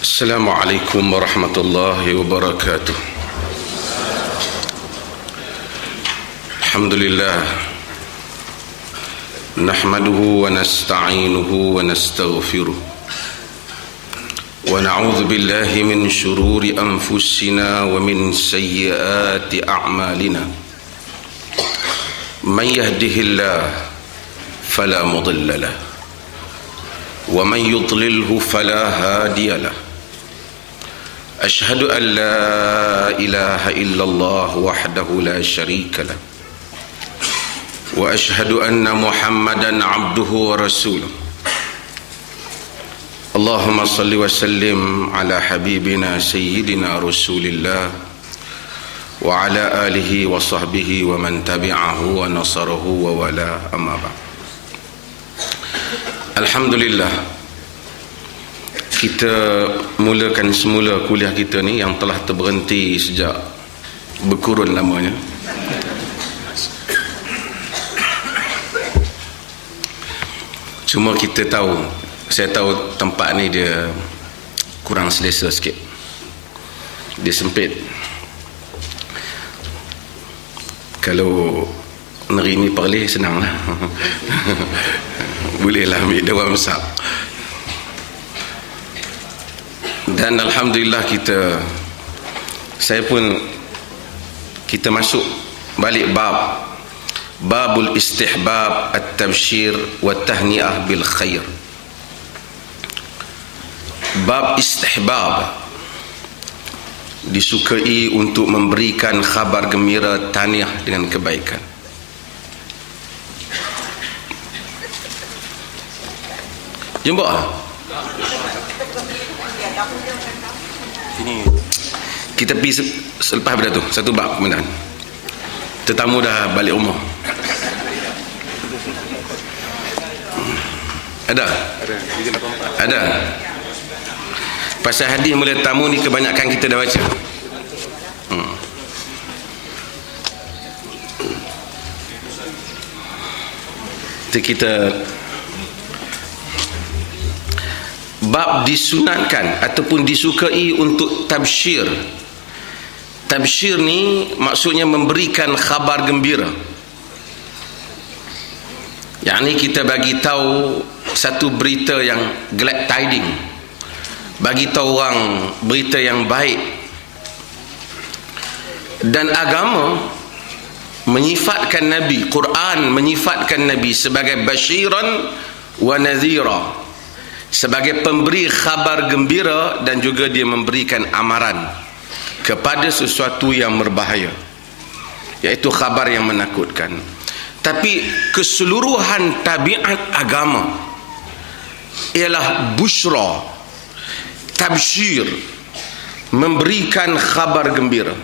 Assalamualaikum warahmatullahi wabarakatuh. Alhamdulillah, nahmaduhu wa nasta'inuhu wa nastaghfiruh wa na'udzu billahi min shururi anfusina wa min sayyiati a'malina. Man yahdihillahu fala mudilla lahu wa man yudlilhu fala hadiya lahu. أشهد أن لا إله إلا الله وحده لا شريك له وأشهد أن محمدا عبده ورسوله. اللهم صل وسلم على حبيبنا سيدنا رسول الله وعلى آله وصحبه ومن تبعه ونصره ووالاه. أما بعد. الحمد لله, kita mulakan semula kuliah kita ni yang telah terberhenti sejak berkurun lamanya. Cuma kita tahu, saya tahu tempat ni dia kurang selesa sikit, dia sempit. Kalau negeri ni Perlis senang lah. Bolehlah ambil Dewan Besar. Dan alhamdulillah kita masuk balik babul istihbab at-tabshir wa tahni'ah bil khair. Bab istihbab, disukai untuk memberikan khabar gembira, tahniah dengan kebaikan. Jumpa sini kita pergi selepas pada tu satu bab kemudian tetamu dah balik rumah. Ada pasal hadis mulai tamu ni kebanyakan kita dah baca. Kita bab disunatkan ataupun disukai untuk tabshir. Tabshir ni maksudnya memberikan khabar gembira. Yang ni kita bagi tahu satu berita yang glad tiding, bagi tahu orang berita yang baik. Dan agama menyifatkan Nabi, Quran menyifatkan Nabi sebagai basyiran wa nadhira, sebagai pemberi khabar gembira, dan juga dia memberikan amaran kepada sesuatu yang berbahaya, iaitu khabar yang menakutkan. Tapi keseluruhan tabiat agama ialah busyra, tabsyir, memberikan khabar gembira.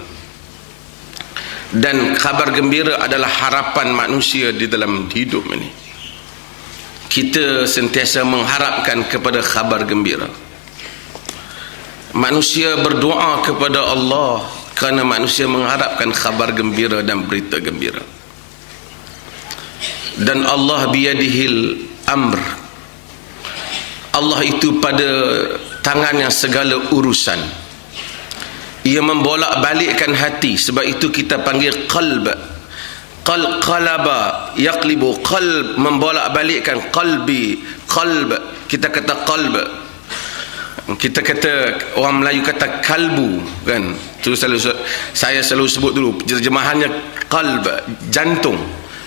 Dan khabar gembira adalah harapan manusia di dalam hidup ini. Kita sentiasa mengharapkan kepada khabar gembira. Manusia berdoa kepada Allah kerana manusia mengharapkan khabar gembira dan berita gembira. Dan Allah biyadihil amr, Allah itu pada tangannya segala urusan. Ia membolak-balikkan hati. Sebab itu kita panggil qalb. Qalaba yaqlibu, qalb, membolak-balikkan. Qalbi, qalb, kita kata qalb. Kita kata, orang Melayu kata kalbu, kan? Itu saya selalu sebut dulu terjemahannya qalb, jantung,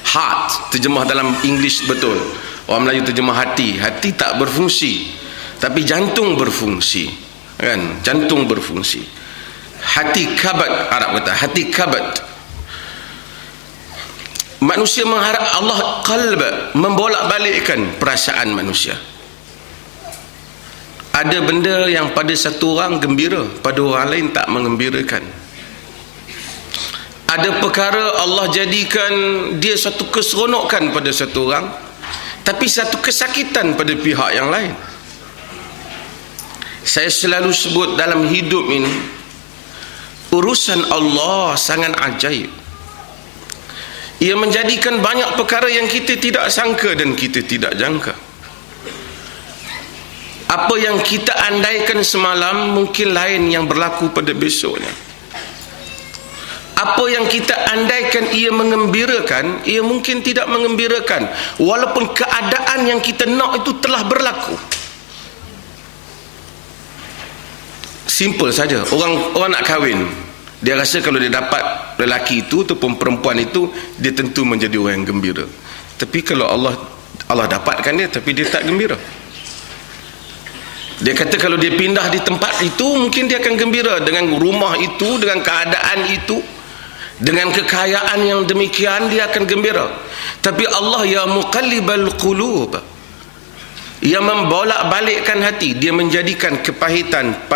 heart, terjemah dalam English betul. Orang Melayu terjemah hati. Hati tak berfungsi, tapi jantung berfungsi, kan? Jantung berfungsi. Hati kabad, Arab kata hati kabad. Manusia mengharap Allah qalb, membolak-balikkan perasaan manusia. Ada benda yang pada satu orang gembira, pada orang lain tak mengembirakan. Ada perkara Allah jadikan dia satu keseronokan pada satu orang, tapi satu kesakitan pada pihak yang lain. Saya selalu sebut dalam hidup ini, urusan Allah sangat ajaib. Ia menjadikan banyak perkara yang kita tidak sangka dan kita tidak jangka. Apa yang kita andaikan semalam mungkin lain yang berlaku pada besoknya. Apa yang kita andaikan ia mengembirakan, ia mungkin tidak mengembirakan, walaupun keadaan yang kita nak itu telah berlaku. Simple saja. Orang nak kahwin, dia rasa kalau dia dapat lelaki itu ataupun perempuan itu, dia tentu menjadi orang yang gembira. Tapi kalau Allah dapatkan dia, tapi dia tak gembira. Dia kata kalau dia pindah di tempat itu, mungkin dia akan gembira dengan rumah itu, dengan keadaan itu, dengan kekayaan yang demikian, dia akan gembira. Tapi Allah ya muqallibal qulub, yang membolak-balikkan hati, dia menjadikan kepahitan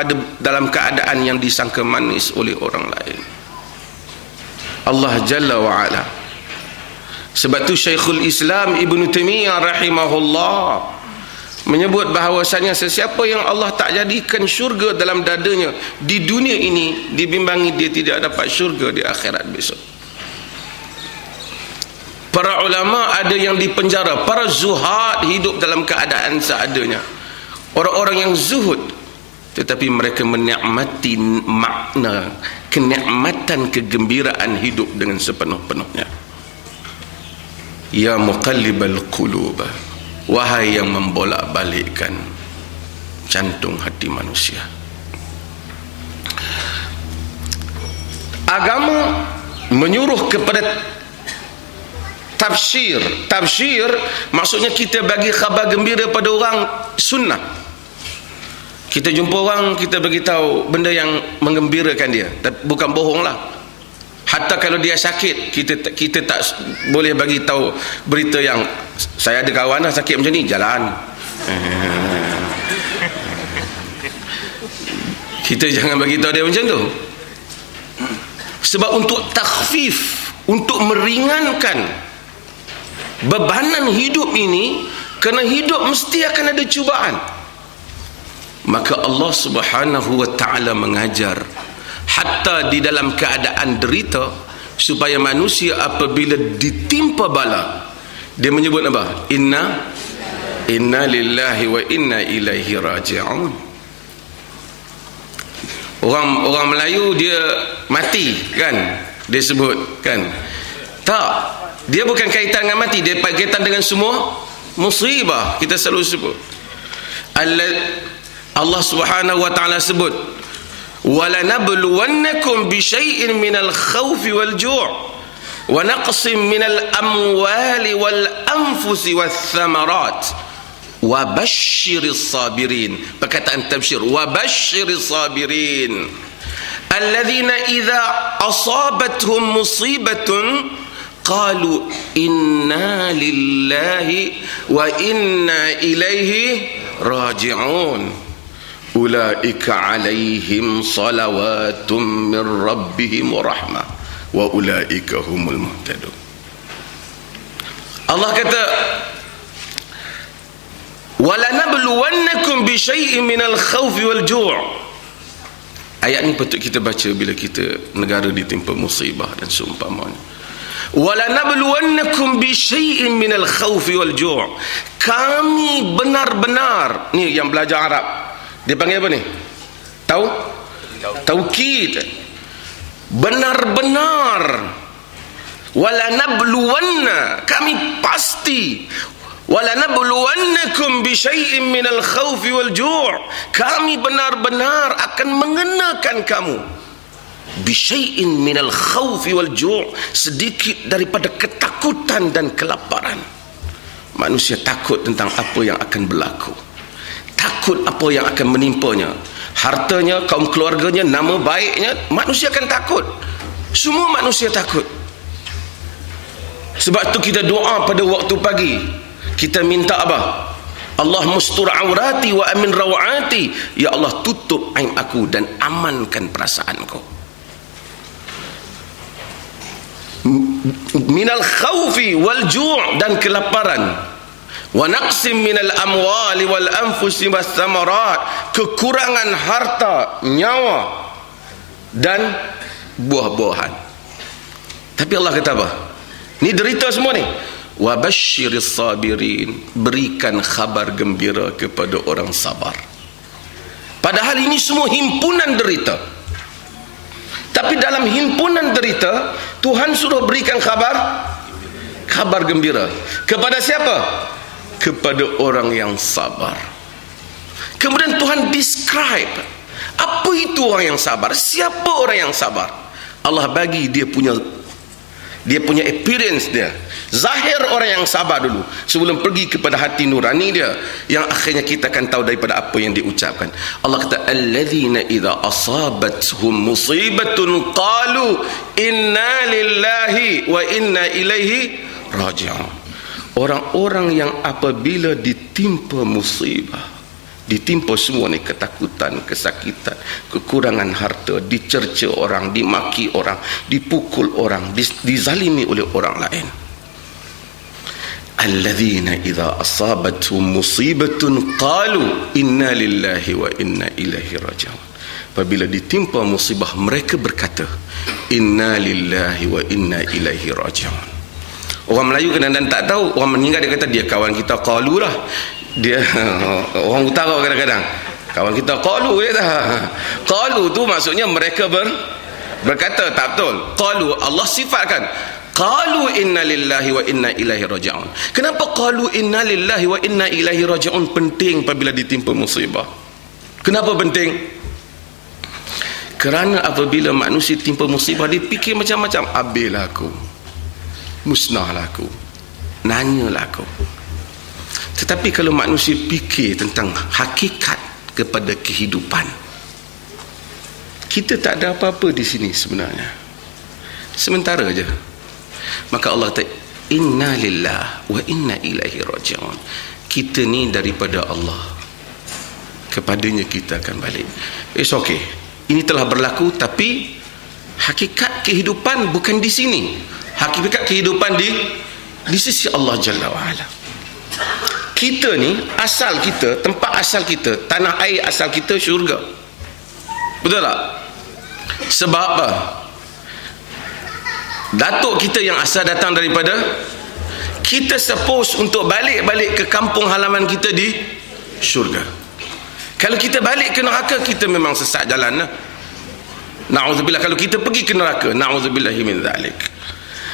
dalam keadaan yang disangka manis oleh orang lain. Allah Jalla wa'ala. Sebab tu Syekhul Islam Ibn Taimiyah rahimahullah menyebut bahawasanya sesiapa yang Allah tak jadikan syurga dalam dadanya di dunia ini, dibimbangi dia tidak dapat syurga di akhirat besok. Para ulama ada yang dipenjara, para zuhad hidup dalam keadaan seadanya, orang-orang yang zuhud, tetapi mereka menikmati makna kenikmatan kegembiraan hidup dengan sepenuh-penuhnya. Ya muqallibal qulub, wahai yang membolak-balikkan jantung hati manusia. Agama menyuruh kepada tafsir. Tafsir maksudnya kita bagi khabar gembira pada orang, sunnah. Kita jumpa orang, kita bagi tahu benda yang menggembirakan dia, bukan bohonglah. Hatta kalau dia sakit, kita tak boleh bagi tahu berita yang saya ada kawan lah sakit macam ni, jalan. Kita jangan bagi tahu dia macam tu. Sebab untuk takhfif, untuk meringankan bebanan hidup ini, kerana hidup mesti akan ada cubaan. Maka Allah Subhanahu wa ta'ala mengajar hatta di dalam keadaan derita, supaya manusia apabila ditimpa bala, dia menyebut apa? Inna lillahi wa inna ilaihi raji'un. Orang Melayu dia mati kan, dia sebut kan. Tak, dia bukan kaitan dengan mati, dia kaitan dengan semua musibah. Kita selalu sebut Allah Subhanahu wa ta'ala sebut وَلَنَبْلُوَنَّكُمْ بِشَيْءٍ مِنَ الْخَوْفِ وَالْجُوعِ وَنَقْصٍ مِنَ الْأَمْوَالِ وَالْأَنْفُسِ وَالثَّمَرَاتِ وَبَشِّرِ الصَّابِرِينَ. Perkataan tafsir, وَبَشِّرِ الصَّابِرِينَ الَّذِينَ إِذَا أَصَابَتْهُمْ مُصِيبَةٌ قَالُوا إِنَّا لِلَّهِ وَإِنَّا إِلَيْهِ راجعون ulaika alaihim salawatun min rabbihim wa rahmah wa ulaika humul muhtadun. Allah kata walanabluwannakum bi syai'in minal khawfi wal ju'. Ayat ni patut kita baca bila kita negara ditimpa musibah dan seumpamanya. Walanabluwannakum bi syai'in minal khawfi wal ju'. Kami benar-benar, ni yang belajar Arab dia panggil apa ni? Taukid. Benar-benar. Walanabluwanna, kami pasti. Walanabluwannakum bi syai'in minal khawfi wal ju'. Kami benar-benar akan mengenakan kamu bi syai'in minal khawfi wal ju', sedikit daripada ketakutan dan kelaparan. Manusia takut tentang apa yang akan berlaku, takut apa yang akan menimpanya, hartanya, kaum keluarganya, nama baiknya. Manusia akan takut. Semua manusia takut. Sebab tu kita doa pada waktu pagi, kita minta apa? Allah mustur aurati wa amin rawati. Ya Allah, tutup aib aku dan amankan perasaanku. Minal khawfi wal ju' dan kelaparan. Wa naqsim minal amwali wal anfusi was thamarat, kekurangan harta, nyawa dan buah-buahan. Tapi Allah kata apa? Ni derita semua ni. wa basyiris sabirin, berikan khabar gembira kepada orang sabar. Padahal ini semua himpunan derita. Tapi dalam himpunan derita, Tuhan suruh berikan khabar gembira. Kepada siapa? Kepada orang yang sabar. Kemudian Tuhan describe apa itu orang yang sabar, siapa orang yang sabar. Allah bagi dia punya experience dia, zahir orang yang sabar dulu sebelum pergi kepada hati nurani dia, yang akhirnya kita akan tahu daripada apa yang diucapkan. Allah kata alladzina idza asabathum musibatun qalu inna lillahi wa inna ilaihi raji'un. Orang-orang yang apabila ditimpa musibah, ditimpa semua ni, ketakutan, kesakitan, kekurangan harta, dicerca orang, dimaki orang, dipukul orang, dizalimi oleh orang lain. Alladzina idza asabathum musibatun qalu inna lillahi wa inna ilaihi raji'un. Apabila ditimpa musibah, mereka berkata inna lillahi wa inna ilaihi raji'un. Orang Melayu kadang-kadang tak tahu, orang meninggal dia kata dia kawan kita, qalu lah. Dia orang utara kadang-kadang kawan kita qalu, dia dah qalu tu maksudnya mereka berkata, tak betul. Qalu, Allah sifatkan qalu inna lillahi wa inna ilaihi raji'un. Kenapa qalu inna lillahi wa inna ilaihi raji'un penting apabila ditimpa musibah? Kenapa penting? Kerana apabila manusia timpa musibah, dia fikir macam-macam, habislah aku, musnahlah aku, nanyalah aku. Tetapi kalau manusia fikir tentang hakikat kepada kehidupan, kita tak ada apa-apa di sini sebenarnya, sementara je. Maka Allah kata inna lillah wa inna ilaihi raji'un. Kita ni daripada Allah, kepadanya kita akan balik. It's okay, ini telah berlaku, tapi hakikat kehidupan bukan di sini. Hakikat kehidupan di sisi Allah Jalla wa'ala. Kita ni, asal kita, tempat asal kita, tanah air asal kita, syurga. Betul tak? Sebab apa? Datuk kita yang asal datang daripada, kita suppose untuk balik ke kampung halaman kita di syurga. Kalau kita balik ke neraka, kita memang sesat jalan lah. Na'udzubillah. Kalau kita pergi ke neraka, na'udzubillahi min zalik.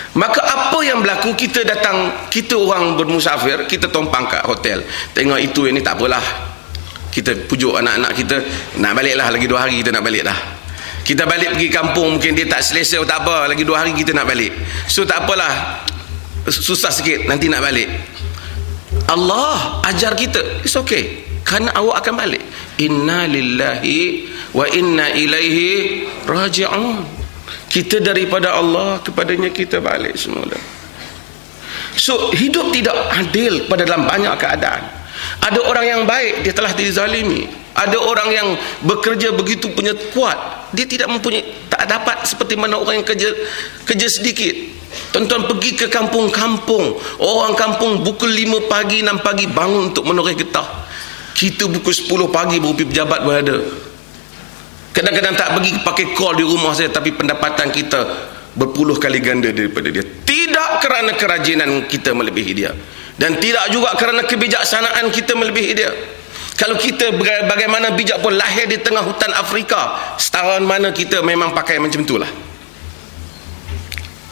Maka apa yang berlaku, kita datang, kita orang bermusafir, kita tumpang kat hotel, tengok itu ini, tak apalah, kita pujuk anak-anak kita, nak baliklah, lagi 2 hari kita nak balik dah. Kita balik pergi kampung, mungkin dia tak selesa, tak apa, lagi 2 hari kita nak balik, so tak apalah, susah sikit, nanti nak balik. Allah ajar kita, it's okay, kerana awak akan balik. Inna lillahi wa inna ilaihi raji'un. Kita daripada Allah, kepadanya kita balik semula. So hidup tidak adil pada dalam banyak keadaan. Ada orang yang baik, dia telah dizalimi. Ada orang yang bekerja begitu punya kuat, dia tidak mempunyai, tak dapat seperti mana orang yang kerja sedikit. Tuan-tuan pergi ke kampung-kampung, orang kampung pukul 5 pagi 6 pagi bangun untuk menoreh getah. Kita pukul 10 pagi baru pergi pejabat berada. Kadang-kadang tak pergi pakai call di rumah saya, tapi pendapatan kita berpuluh kali ganda daripada dia. Tidak kerana kerajinan kita melebihi dia, dan tidak juga kerana kebijaksanaan kita melebihi dia. Kalau kita bagaimana bijak pun, lahir di tengah hutan Afrika, setahun mana kita memang pakai macam itulah.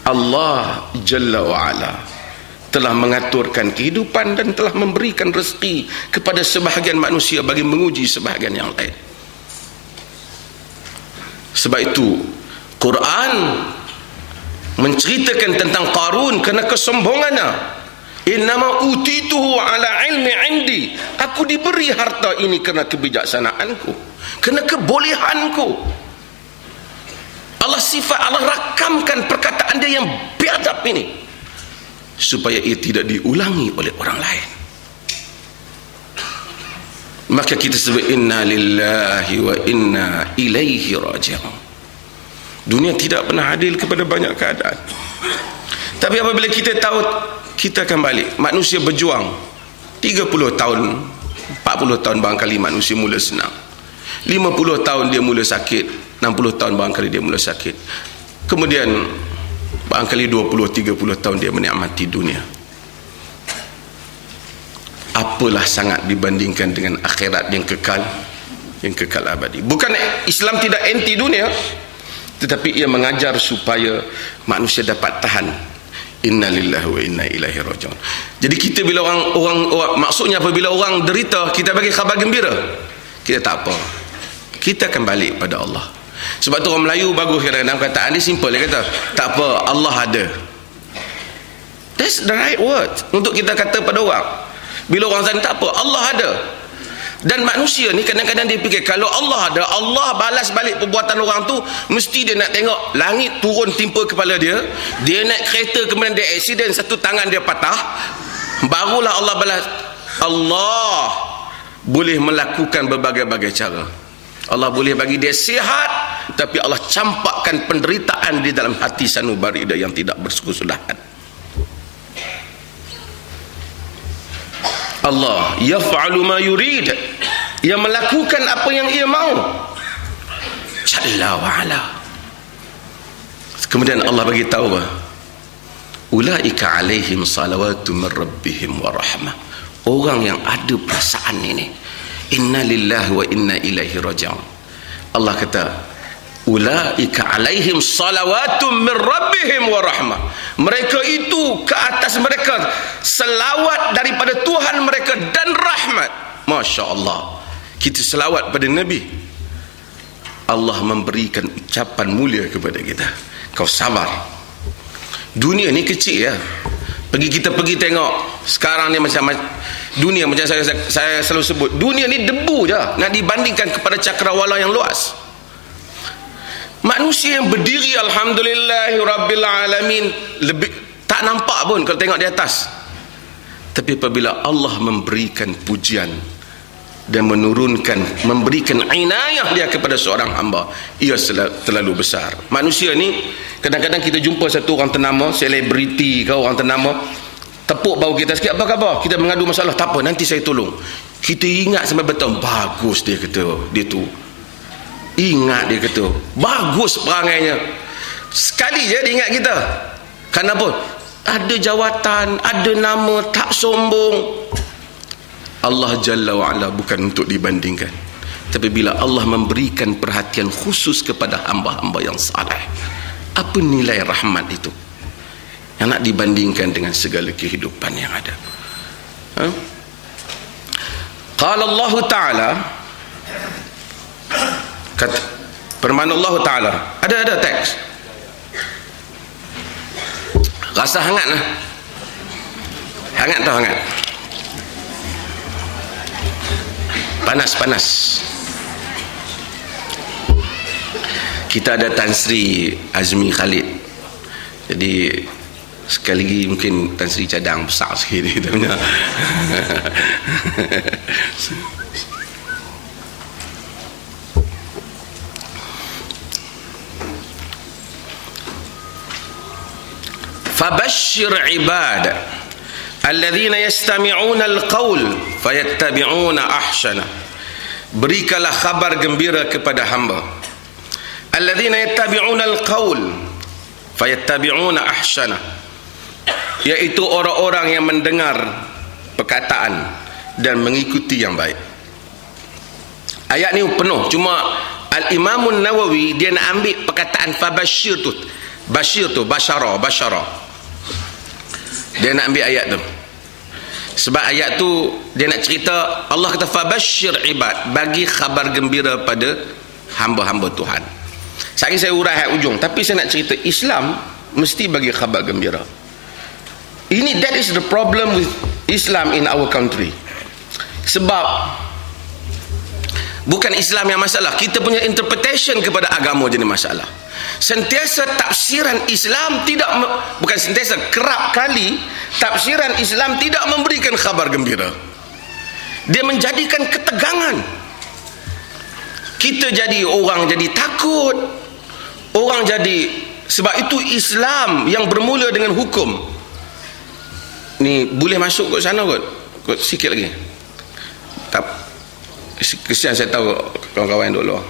Allah Jalla wa'ala telah mengaturkan kehidupan dan telah memberikan rezeki kepada sebahagian manusia bagi menguji sebahagian yang lain. Sebab itu Quran menceritakan tentang Qarun kerana kesombongannya. Innama utituhu ala ilmi indi. Aku diberi harta ini kerana kebijaksanaanku, kerana kebolehanku. Allah rakamkan perkataan dia yang biadab ini supaya ia tidak diulangi oleh orang lain. Maka kita sebut inna lillahi wa inna ilaihi raji'un. Dunia tidak pernah adil kepada banyak keadaan, tapi apabila kita tahu kita akan balik, manusia berjuang 30 tahun 40 tahun barangkali manusia mula senang, 50 tahun dia mula sakit, 60 tahun barangkali dia mula sakit, kemudian barangkali 20-30 tahun dia menikmati dunia. apalah sangat dibandingkan dengan akhirat yang kekal abadi. Bukan Islam tidak anti dunia, tetapi ia mengajar supaya manusia dapat tahan. Inna lillahi wa inna ilaihi rajiun. Jadi kita bila orang maksudnya apabila orang derita, kita bagi khabar gembira, kita tak apa, kita akan balik pada Allah. Sebab tu orang Melayu bagus kadang-kadang kataan dia simple, dia kata tak apa, Allah ada. That's the right word untuk kita kata pada orang. Bila orang tanya tak apa, Allah ada. Dan manusia ni kadang-kadang dia fikir kalau Allah ada, Allah balas balik perbuatan orang tu, mesti dia nak tengok langit turun timpa kepala dia, dia naik kereta kemudian dia aksiden, satu tangan dia patah, barulah Allah balas. Allah boleh melakukan berbagai-bagai cara. Allah boleh bagi dia sihat, tapi Allah campakkan penderitaan di dalam hati sanubari dia yang tidak berkesudahan. Allah yaf'alu ma yurid, ia melakukan apa yang ia mau, jalla wa ala. Kemudian Allah bagi tahu, ulaika alaihim salawatu min rabbihim wa rahmah. Orang yang ada perasaan ini, inna lillahi wa inna ilaihi raji'un. Allah kata ulaika alaihim salawatum min rabbihim wa rahmah. Mereka itu ke atas mereka selawat daripada Tuhan mereka dan rahmat. Masya Allah, kita selawat pada Nabi, Allah memberikan ucapan mulia kepada kita. Kau sabar. Dunia ni kecil ya. Kita pergi tengok sekarang ni macam dunia, macam saya selalu sebut, dunia ni debu je nak dibandingkan kepada cakrawala yang luas. Manusia yang berdiri alhamdulillahi rabbil alamin lebih tak nampak pun kalau tengok di atas. Tapi apabila Allah memberikan pujian dan memberikan inayah dia kepada seorang hamba, ia terlalu besar. Manusia ni kadang-kadang kita jumpa satu orang ternama, selebriti ke orang ternama, tepuk bahu kita sikit, apa khabar? Kita mengadu masalah, tak apa, nanti saya tolong. Kita ingat sampai betul, bagus dia kata, dia tu ingat, dia kata bagus perangainya. Sekali je dia ingat kita. Kenapa? Ada jawatan, ada nama, tak sombong. Allah Jalla wa'ala bukan untuk dibandingkan. Tapi bila Allah memberikan perhatian khusus kepada hamba-hamba yang saleh, apa nilai rahmat itu yang nak dibandingkan dengan segala kehidupan yang ada? Qala Allah Ta'ala, kata firman Allah Ta'ala, ada teks, rasa hangat lah, hangat tau, hangat, panas. Kita ada Tan Sri Azmi Khalid, jadi sekali lagi mungkin Tan Sri cadang besar sikit kita punya. Fabashshir ibad alladzina yastami'una al-qaul fayattabi'una ahsana. Berikanlah khabar gembira kepada hamba alladzina yattabi'una al-qaul fayattabi'una ahsana, yaitu orang-orang yang mendengar perkataan dan mengikuti yang baik. Ayat ni penuh, cuma Al-Imam Nawawi dia nak ambil perkataan fabashshir tu, bashir tu, basyara, dia nak ambil ayat tu. Sebab ayat tu dia nak cerita, Allah kata fabashshir ibad, bagi khabar gembira pada hamba-hamba Tuhan. Sekali saya urai ayat ujung, tapi saya nak cerita Islam mesti bagi khabar gembira. That is the problem with Islam in our country. Sebab bukan Islam yang masalah, kita punya interpretation kepada agama jadi masalah. Sentiasa tafsiran Islam bukan sentiasa, kerap kali tafsiran Islam tidak memberikan khabar gembira. Dia menjadikan ketegangan. Kita jadi orang jadi takut. Orang jadi, sebab itu Islam yang bermula dengan hukum. Ni boleh masuk kot sana kot sikit lagi. Tak, kesian saya tahu kawan-kawan dulu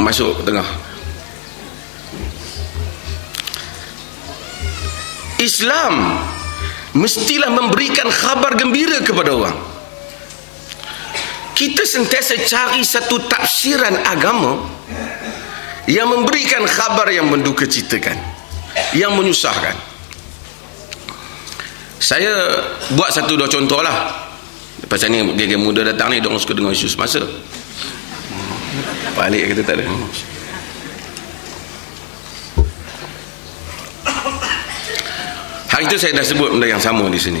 masuk tengah. Islam mestilah memberikan khabar gembira kepada orang. Kita sentiasa cari satu tafsiran agama yang memberikan khabar yang mendukacitakan, yang menyusahkan. Saya buat satu dua contoh lah. Pasal ni geng-geng muda datang ni, diorang suka dengar isu semasa. Balik kita tak ada. Hari itu saya dah sebut benda yang sama di sini.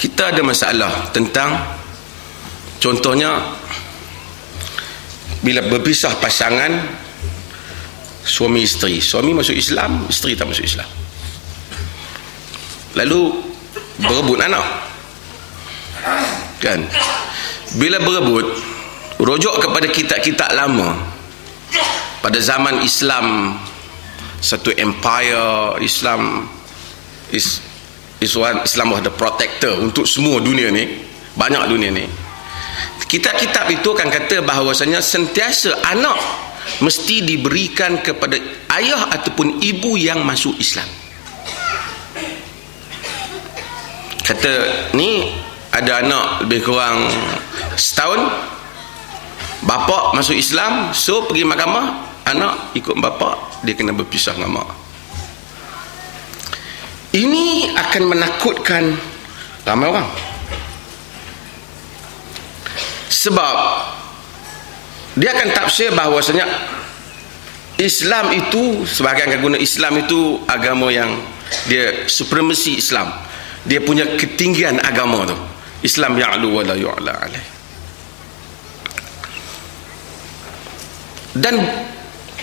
Kita ada masalah tentang, contohnya bila berpisah pasangan suami isteri. Suami masuk Islam, isteri tak masuk Islam. Lalu berebut anak, kan? Bila berebut, rujuk kepada kitab-kitab lama. Pada zaman Islam, satu empire, Islam was the protector untuk semua dunia ni, banyak dunia ni. Kitab-kitab itu akan kata bahawasanya sentiasa anak mesti diberikan kepada ayah ataupun ibu yang masuk Islam. Kata ni ada anak lebih kurang setahun, bapa masuk Islam, so pergi mahkamah, anak ikut bapa, dia kena berpisah dengan mak. Ini akan menakutkan ramai orang. Sebab dia akan tafsir bahawasanya Islam itu, sebahagian akan guna Islam itu agama yang dia supremasi Islam, dia punya ketinggian agama tu. Islam ya'lu wa la yu'la alaih. Dan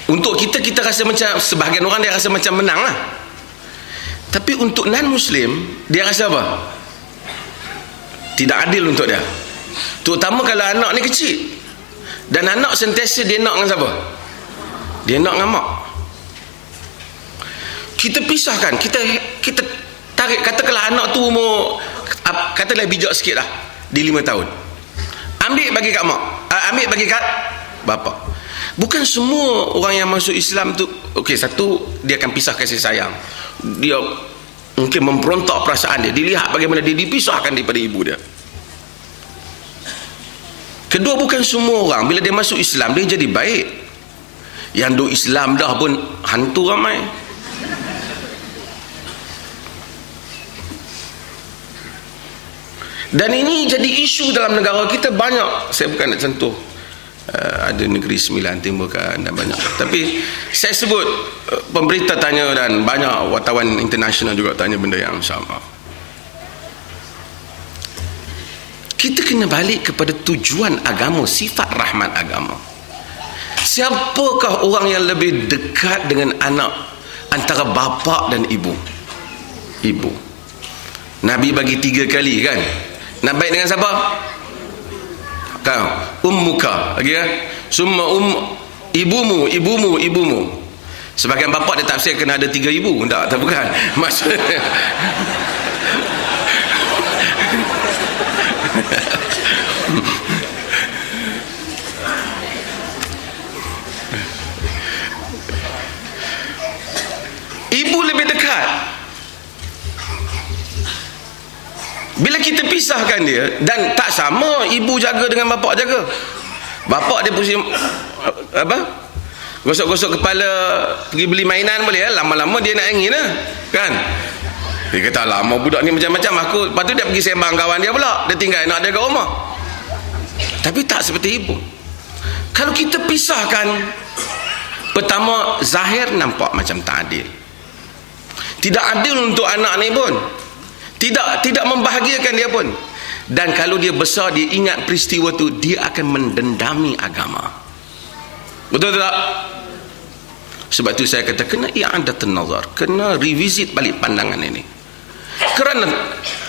untuk kita rasa macam, sebahagian orang dia rasa macam menang lah. Tapi untuk non-Muslim, dia rasa apa? Tidak adil untuk dia. Terutama kalau anak ni kecil. Dan anak sentiasa dia nak dengan siapa? Dia nak dengan mak. Kita pisahkan, kita tarik, katakanlah anak tu umur, katalah bijak sikit lah, di 5 tahun. Ambil bagi kat mak, ambil bagi kat bapa. Bukan semua orang yang masuk Islam tu, okey, satu, dia akan pisah kasih sayang. Dia mungkin memberontak perasaan dia. Dilihat bagaimana dia dipisahkan daripada ibu dia. Kedua, bukan semua orang bila dia masuk Islam dia jadi baik. Yang duk Islam dah pun hantu ramai. Dan ini jadi isu dalam negara kita banyak. Saya bukan nak sentuh ada negeri Sembilan Timbukan dan banyak, tapi saya sebut pemerintah tanya dan banyak wartawan internasional juga tanya benda yang sama. Kita kena balik kepada tujuan agama, sifat rahmat agama. Siapakah orang yang lebih dekat dengan anak antara bapa dan ibu? Ibu. Nabi bagi 3 kali, kan? Nak baik dengan siapa? Kau, ummuka, lagi kan? Summa ibumu. Sebagian bapa dia tafsir kena ada 3 ibu. Tak bukan. Maksudnya ibu lebih dekat. Bila kita pisahkan dia, dan tak sama ibu jaga dengan bapa jaga. Bapa dia pusing apa? Gosok-gosok kepala, pergi beli mainan boleh, lama-lama dia nak angin lah, kan? Dia kata, lama budak ni macam-macam aku. Lepas tu dia pergi sembang kawan dia pula, dia tinggal anak dia kat rumah. Tapi tak seperti ibu. Kalau kita pisahkan, pertama, zahir nampak macam tak adil. Tidak adil untuk anak ni pun. Tidak membahagiakan dia pun. Dan kalau dia besar, dia ingat peristiwa tu, dia akan mendendami agama. Betul tak? Sebab tu saya kata kena i'adatun nazar, kena revisit balik pandangan ini. Kerana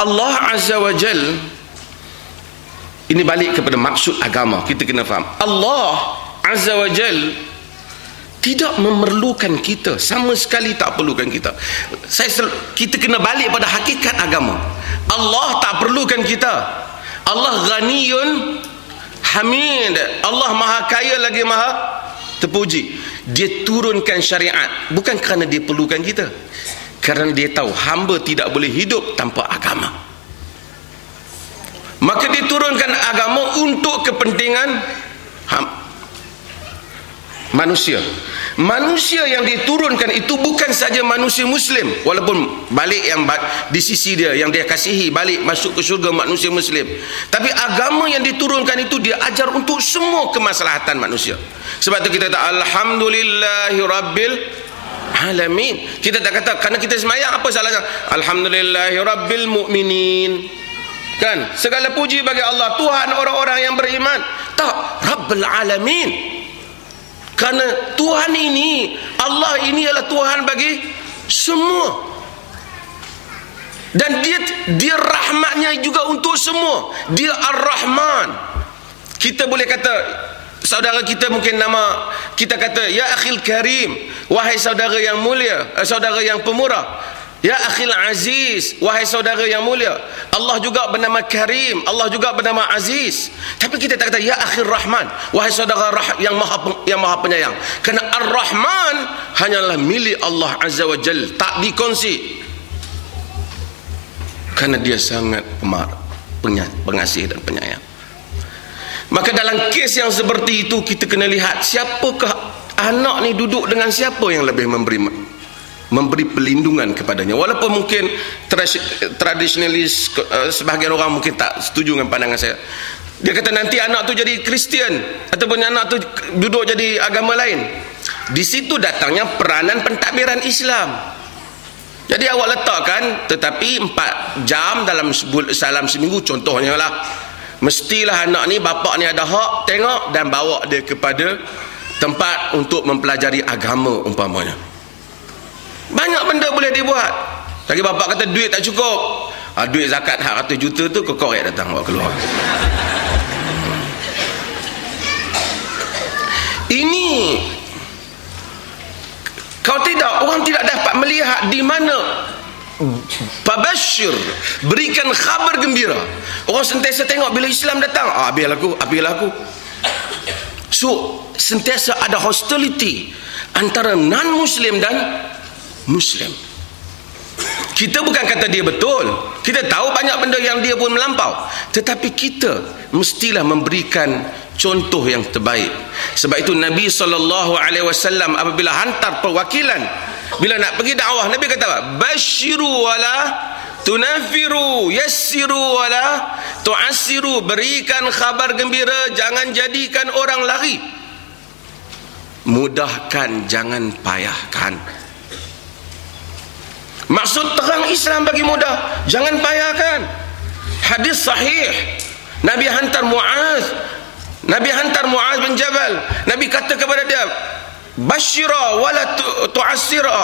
Allah Azza wa Jal, ini balik kepada maksud agama, kita kena faham. Allah Azza wa Jal tidak memerlukan kita, sama sekali tak perlukan kita. Kita kena balik pada hakikat agama. Allah tak perlukan kita. Allah ghaniyun hamid. Allah maha kaya lagi maha terpuji. Dia turunkan syariat bukan kerana dia perlukan kita. Kerana dia tahu hamba tidak boleh hidup tanpa agama. Maka diturunkan agama untuk kepentingan manusia. Manusia yang diturunkan itu bukan saja manusia Muslim, walaupun balik yang di sisi dia yang dia kasihi balik masuk ke syurga manusia Muslim, tapi agama yang diturunkan itu dia ajar untuk semua kemaslahatan manusia. Sebab tu kita kata alhamdulillahi rabbil alamin. Kita tak kata kerana kita semayang apa salahnya alhamdulillahi rabbil mu'minin, kan? Segala puji bagi Allah, Tuhan orang-orang yang beriman. Tak, rabbil alamin. Kerana Tuhan ini, Allah ini adalah Tuhan bagi semua. Dan dia rahmatnya juga untuk semua. Dia Ar-Rahman. Kita boleh kata, saudara kita mungkin nama, kita kata, ya akhil karim, wahai saudara yang mulia, saudara yang pemurah. Ya akhil aziz, wahai saudara yang mulia. Allah juga bernama Karim, Allah juga bernama Aziz. Tapi kita tak kata ya akhil Rahman, wahai saudara yang maha penyayang. Kerana Ar-Rahman hanyalah milik Allah Azza wa Jalla, tak dikongsi. Kerana dia sangat pengasih dan penyayang. Maka dalam kes yang seperti itu kita kena lihat siapakah anak ni duduk dengan siapa yang lebih memberi pelindungan kepadanya. Walaupun mungkin tradisionalis, sebahagian orang mungkin tak setuju dengan pandangan saya. Dia kata nanti anak tu jadi Kristian ataupun anak tu duduk jadi agama lain. Di situ datangnya peranan pentadbiran Islam. Jadi awak letakkan, tetapi 4 jam dalam salam seminggu contohnya lah, mestilah anak ni bapak ni ada hak tengok dan bawa dia kepada tempat untuk mempelajari agama umpamanya. Banyak benda boleh dibuat. Lagi bapak kata duit tak cukup, duit zakat hak 100 juta tu kau korek datang bawa keluar. Ini kalau tidak, orang tidak dapat melihat di mana Fabashir, berikan khabar gembira. Orang sentiasa tengok bila Islam datang, habis aku. So sentiasa ada hostility antara non-Muslim dan Muslim. Kita bukan kata dia betul, kita tahu banyak benda yang dia pun melampau, tetapi kita mestilah memberikan contoh yang terbaik. Sebab itu Nabi SAW apabila hantar perwakilan, bila nak pergi dakwah, Nabi kata apa? Basyiru wala tunafiru, yassiru wala tu'assiru. Berikan khabar gembira, jangan jadikan orang lari. Mudahkan, jangan payahkan. Maksud terang Islam bagi mudah, jangan payahkan. Hadis sahih, Nabi hantar Muaz bin Jabal. Nabi kata kepada dia, basyira wala tu'assira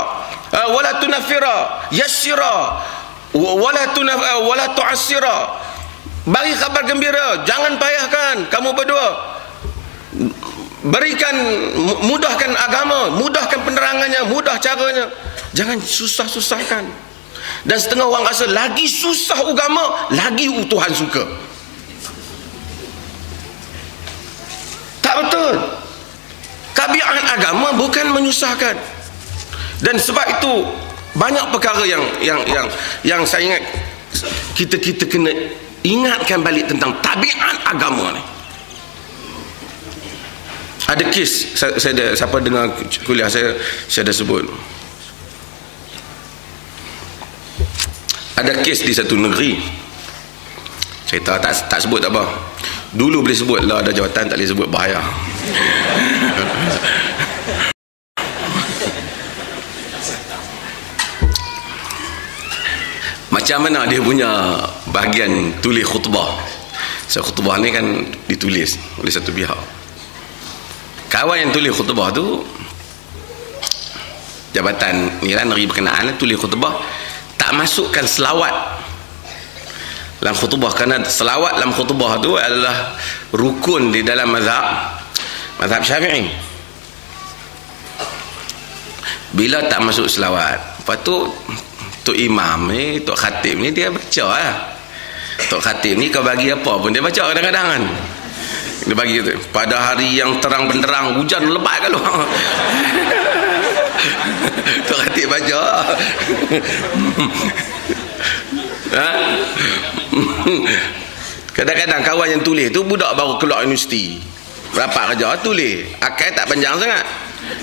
wala tunafira, yassira wala tu'assira. Bagi kabar gembira, jangan payahkan kamu berdua. Berikan, mudahkan agama, mudahkan penerangannya, mudah caranya. Jangan susah-susahkan. Dan setengah orang rasa lagi susah agama, lagi Tuhan suka. Tak betul. Tabiat agama bukan menyusahkan. Dan sebab itu banyak perkara yang saya ingat kita kena ingatkan balik tentang tabiat agama ni. Ada kes saya ada, siapa dengar kuliah saya ada sebut. Ada kes di satu negeri. Saya tak sebut tak apa. Dulu boleh sebut lah, ada jawatan tak boleh sebut, bahaya. Macam mana dia punya bahagian tulis khutbah. So, khutbah ni kan ditulis oleh satu pihak. Kawan yang tulis khutbah tu, jabatan ni lah, negeri berkenaan tulis khutbah, tak masukkan selawat dalam khutbah. Kerana selawat dalam khutbah tu adalah rukun di dalam mazhab Syafi'i. Bila tak masuk selawat, lepas tu Tok Imam ni, Tok Khatib ni, dia baca lah. Tok Khatib ni kau bagi apa pun dia baca kadang-kadang kan. Dia bagi tu, pada hari yang terang benderang hujan lebat kalau Tok Khatib baca. Ha? Kadang-kadang kawan yang tulis tu budak baru keluar universiti. Berapa kerja tulis. Akal tak panjang sangat.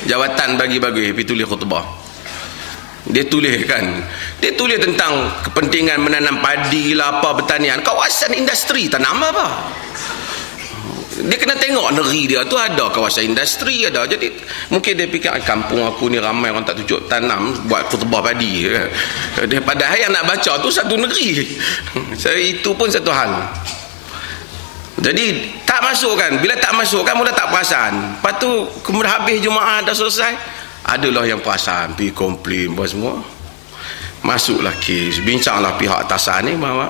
Jawatan bagi-bagi pergi tulis khutbah. Dia tulis kan. Dia tulis tentang kepentingan menanam padi lah apa pertanian. Kawasan industri tanam apa? Dia kena tengok negeri dia tu ada kawasan industri ada. Jadi mungkin dia fikir kampung aku ni ramai orang tak tujuh tanam buat khutbah padi. Dia padahal yang nak baca tu satu negeri. Itu pun satu hal. Jadi tak masuk kan. Bila tak masuk kan mula tak perasan. Lepas tu kemudian habis Jumaat dah selesai, adalah yang perasan, pergi komplain buat semua. Masuklah kes, bincanglah pihak atasan ni bahawa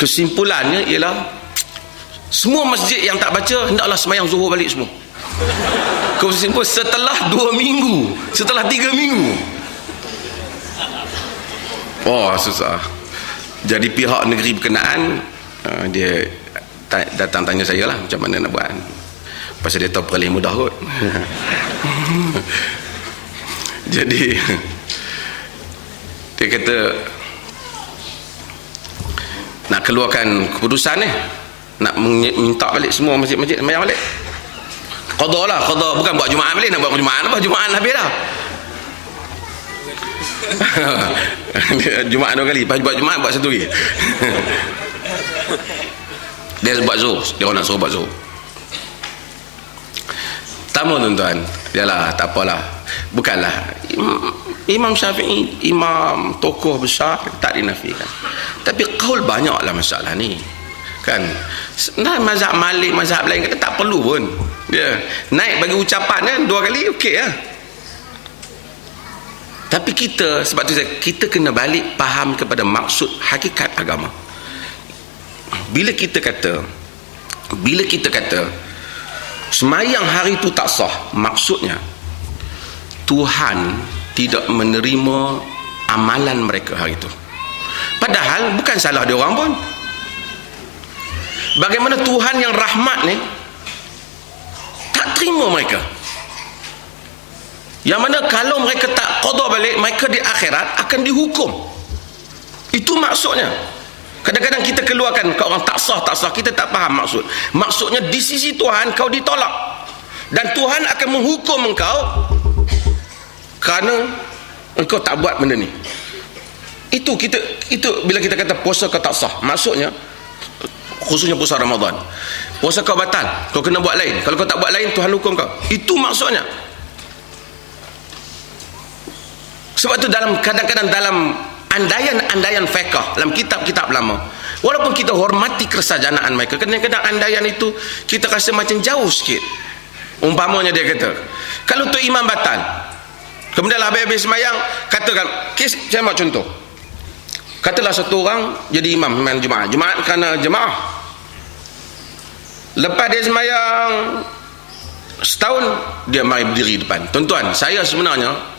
kesimpulannya ialah semua masjid yang tak baca hendaklah sembahyang zuhur balik semua. Kesimpulan setelah 2 minggu, setelah 3 minggu. Oh susah. Jadi pihak negeri berkenaan dia datang tanya saya lah macam mana nak buat. Pasal dia tahu perlih mudah kot. Jadi dia kata nak keluarkan keputusan ni, nak minta balik semua masjid-masjid sembahyang balik. Qada lah, qada bukan buat Jumaat balik, nak buat Jumaat apa? Jumaat habis dah. Jumaat 2 kali, lepas buat Jumaat buat 1 lagi. Dia buat zuhur, dia orang nak suruh buat zuhur. Tamu tuan-tuan, yalah tak apalah. Bukanlah Imam Syafi'i, imam tokoh besar, tak dinafikan. Tapi qaul banyaklah masalah ni. Kan? Nah, mazhab Malik, mazhab lain kata tak perlu pun. Dia naik bagi ucapan kan 2 kali okey lah. Tapi kita, sebab tu kita kena balik faham kepada maksud hakikat agama. Bila kita kata semayang hari itu tak sah, maksudnya Tuhan tidak menerima amalan mereka hari itu. Padahal bukan salah dia orang pun. Bagaimana Tuhan yang rahmat ni tak terima mereka, yang mana kalau mereka tak qada balik, mereka di akhirat akan dihukum. Itu maksudnya. Kadang-kadang kita keluarkan kat orang tak sah, kita tak faham maksud. Maksudnya di sisi Tuhan kau ditolak, dan Tuhan akan menghukum engkau kerana engkau tak buat benda ni. Itu bila kita kata puasa kau tak sah, maksudnya khususnya puasa Ramadan. Puasa kau batal, kau kena buat lain. Kalau kau tak buat lain, Tuhan hukum kau. Itu maksudnya. Sebab tu kadang-kadang dalam andaian fiqh, dalam kitab-kitab lama, walaupun kita hormati kesajanaan mereka, kadang-kadang andaian itu kita rasa macam jauh sikit. Umpamanya dia kata, kalau tu imam batal, kemudian habis-habis sembahyang, katakan, saya mau contoh, katalah satu orang jadi imam Jumaat kerana jemaah, lepas dia sembahyang setahun, dia mari berdiri depan. Tuan-tuan, saya sebenarnya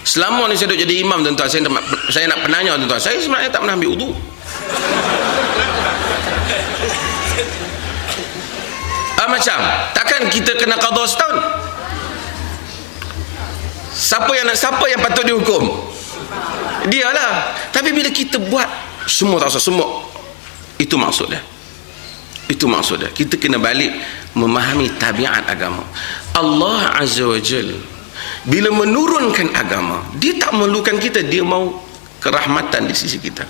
selama ni saya duduk jadi imam, tuan-tuan, saya nak penanya tuan-tuan, saya sebenarnya tak pernah ambil wudu. Macam takkan kita kena qada setahun? Siapa yang patut dihukum? Dialah. Tapi bila kita buat semua tak usah, semua, itu maksudnya. Kita kena balik memahami tabiat agama. Allah Azza wa Jalla bila menurunkan agama, dia tak memerlukan kita, dia mau kerahmatan di sisi kita.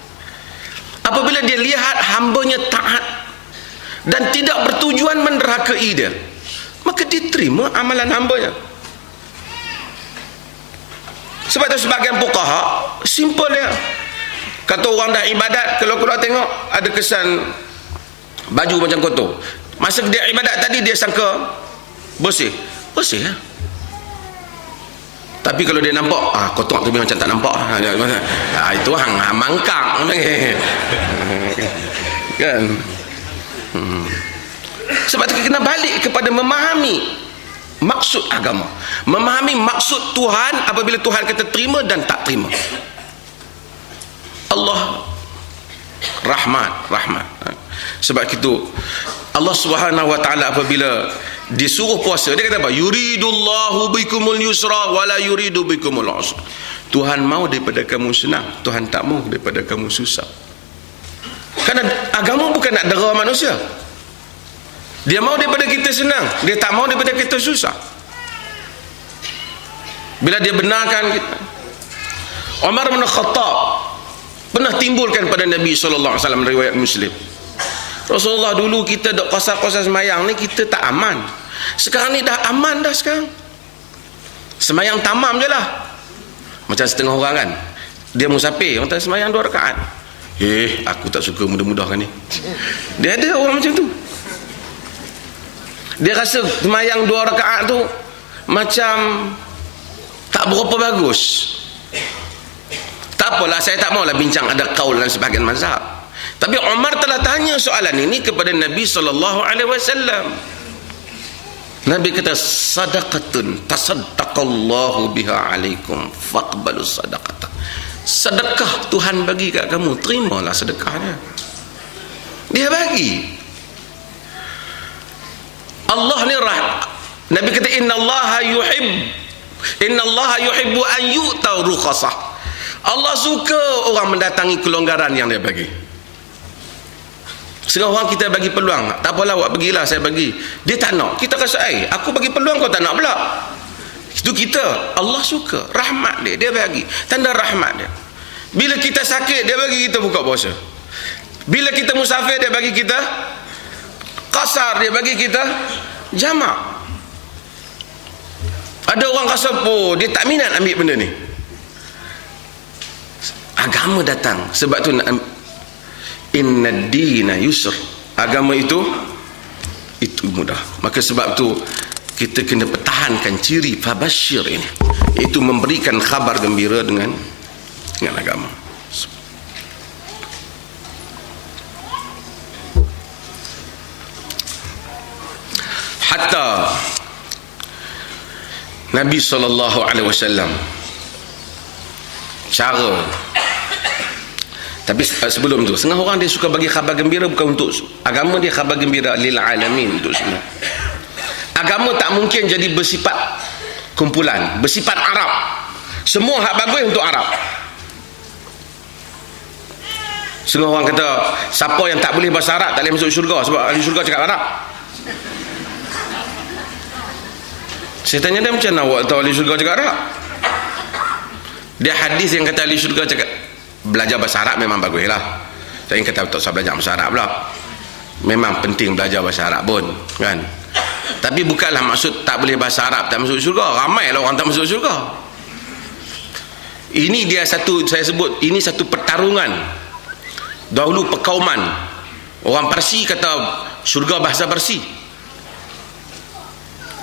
Apabila dia lihat hambanya taat dan tidak bertujuan menderhakai dia, maka dia terima amalan hambanya. Sebab tu sebagian fuqaha simple dia, kata orang dah ibadat, kalau keluar tengok ada kesan baju macam kotor, masa dia ibadat tadi dia sangka bersih lah. Tapi kalau dia nampak kotor tu macam tak nampak, itu hang mangkang kan. Sebab tu kita kena balik kepada memahami maksud agama, memahami maksud Tuhan apabila Tuhan kata terima dan tak terima. Allah rahmat. Sebab itu Allah Subhanahu wa taala apabila disuruh puasa, dia kata apa? Yuridullahu bikumul yusra wala yuridu bikumul usra. Tuhan mau daripada kamu senang, Tuhan tak mau daripada kamu susah. Kerana agama bukan nak dera manusia. Dia mau daripada kita senang, dia tak mau daripada kita susah. Bila dia benarkan kita. Umar bin Khattab pernah timbulkan pada Nabi SAW riwayat Muslim. Rasulullah, dulu kita dok qasar-qasar semayang ni kita tak aman. Sekarang ni dah aman dah sekarang. Semayang tamam je lah. Macam setengah orang kan, dia musafir, orang tak semayang 2 rakaat. Aku tak suka mudah-mudah kan ni. Dia ada orang macam tu. Dia rasa semayang 2 rakaat tu macam tak berapa bagus. Tak apalah, saya tak maulah bincang ada kaul dan sebahagian mazhab. Tapi Umar telah tanya soalan ini kepada Nabi SAW. Nabi kata, sadaqatun tasaddaqallahu biha alaikum faqbalu sadaqata. Sedekah Tuhan bagi kat kamu, terimalah sedekahnya. Dia bagi. Allah ni Nabi kata, innallaha yuhibbu an yu'ta rukhasah. Allah suka orang mendatangi kelonggaran yang dia bagi. Setengah orang kita bagi peluang, tak apalah awak pergilah, saya bagi. Dia tak nak, kita rasa aku bagi peluang kau tak nak pula. Itu kita. Allah suka, rahmat dia bagi, tanda rahmat dia. Bila kita sakit, dia bagi kita buka puasa. Bila kita musafir, dia bagi kita qasar, dia bagi kita jamak. Ada orang rasa dia tak minat ambil benda ni. Agama datang, sebab tu inna dina yusr, agama itu mudah. Maka sebab tu kita kena pertahankan ciri fabashir ini, iaitu memberikan khabar gembira dengan agama. Hatta Nabi SAW cara. Tapi sebelum tu, setengah orang dia suka bagi khabar gembira bukan untuk agama, dia khabar gembira lil alamin, untuk semua. Agama tak mungkin jadi bersifat kumpulan, bersifat Arab. Semua hak bagus untuk Arab. Setengah orang kata, siapa yang tak boleh bahasa Arab tak boleh masuk syurga, sebab ahli syurga cakap Arab. Saya tanya dia, macam mana awak tahu ahli syurga cakap Arab? Dia hadis yang kata ahli syurga cakap, belajar bahasa Arab memang bagus lah. Saya kata tak usah belajar bahasa Arab pula. Memang penting belajar bahasa Arab pun, kan? Tapi bukanlah maksud tak boleh bahasa Arab tak masuk syurga. Ramai lah orang tak masuk syurga. Ini dia satu, saya sebut, ini satu pertarungan. Dahulu perkauman. Orang Parsi kata syurga bahasa Parsi.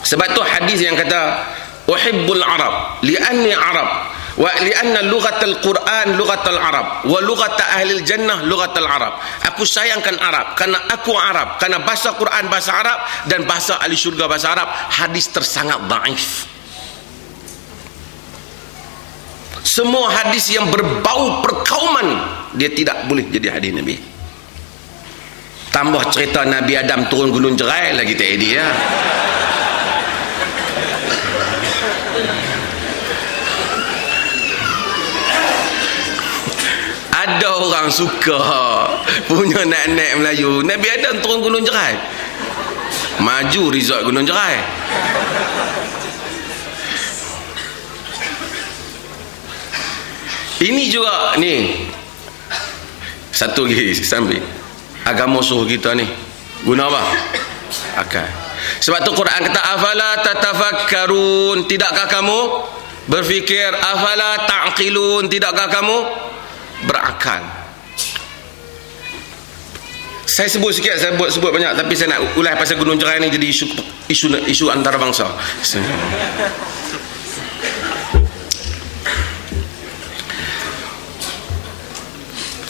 Sebab tu hadis yang kata uhibbul Arab li'anni Arab wa li'anna lughatal Quran lughatal Arab wa lughat ahli jannah lughatal Arab. Aku sayangkan Arab kerana aku Arab, kerana bahasa Quran bahasa Arab dan bahasa ahli syurga bahasa Arab. Hadis tersangat dhaif. Semua hadis yang berbau perkauman dia tidak boleh jadi hadis Nabi. Tambah cerita Nabi Adam turun gunung Jerai lagi tak edit ya. Ada orang suka punya naik-naik Melayu. Nabi Adam turun gunung Jerai, maju resort gunung Jerai. Ini juga ni satu lagi sambil agama suruh kita ni guna apa? Akal. Sebab tu Quran kata afala tatafakkarun, tidakkah kamu berfikir? Afala ta'qilun, tidakkah kamu berakal? Saya sebut sikit, saya sebut banyak, tapi saya nak ulas pasal gunung Jerai ni jadi isu antarabangsa.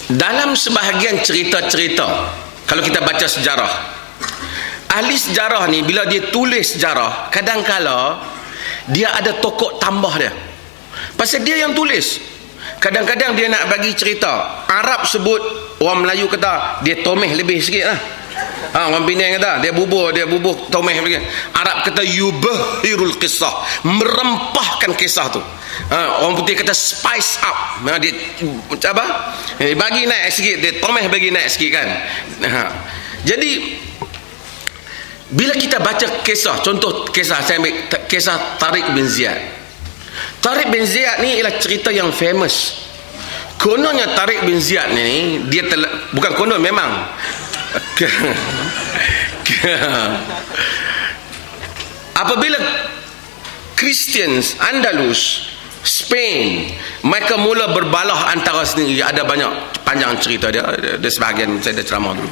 Dalam sebahagian cerita-cerita, kalau kita baca sejarah, ahli sejarah ni bila dia tulis sejarah, kadang-kala dia ada tokoh tambah dia. Pasal dia yang tulis. Kadang-kadang dia nak bagi cerita Arab sebut, orang Melayu kata dia tomeh lebih sikit lah. Orang Penang kata dia bubuh tomeh begini. Arab kata yubahirul qissah, merempahkan kisah tu. Orang putih kata spice up. Dia apa? Bagi naik sikit, dia tomeh bagi naik sikit kan. Jadi bila kita baca kisah, contoh kisah saya ambil kisah Tariq bin Ziyad. Tariq bin Ziyad ni ialah cerita yang famous. Kononnya Tariq bin Ziyad ni dia bukan konon, memang apabila Christians Andalus, Spain, mereka mula berbalah antara sendiri. Ada banyak panjang cerita dia sebahagian saya dah ceramah dulu.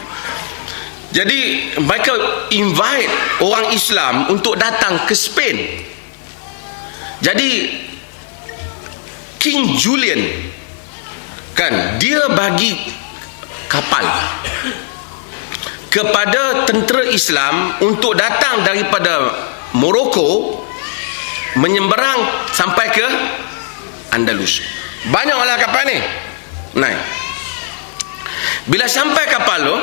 Jadi mereka invite orang Islam untuk datang ke Spain. Jadi King Julian kan, dia bagi kapal kepada tentera Islam untuk datang daripada Morocco menyeberang sampai ke Andalus. Banyaklah kapal ni naik. Bila sampai kapal tu,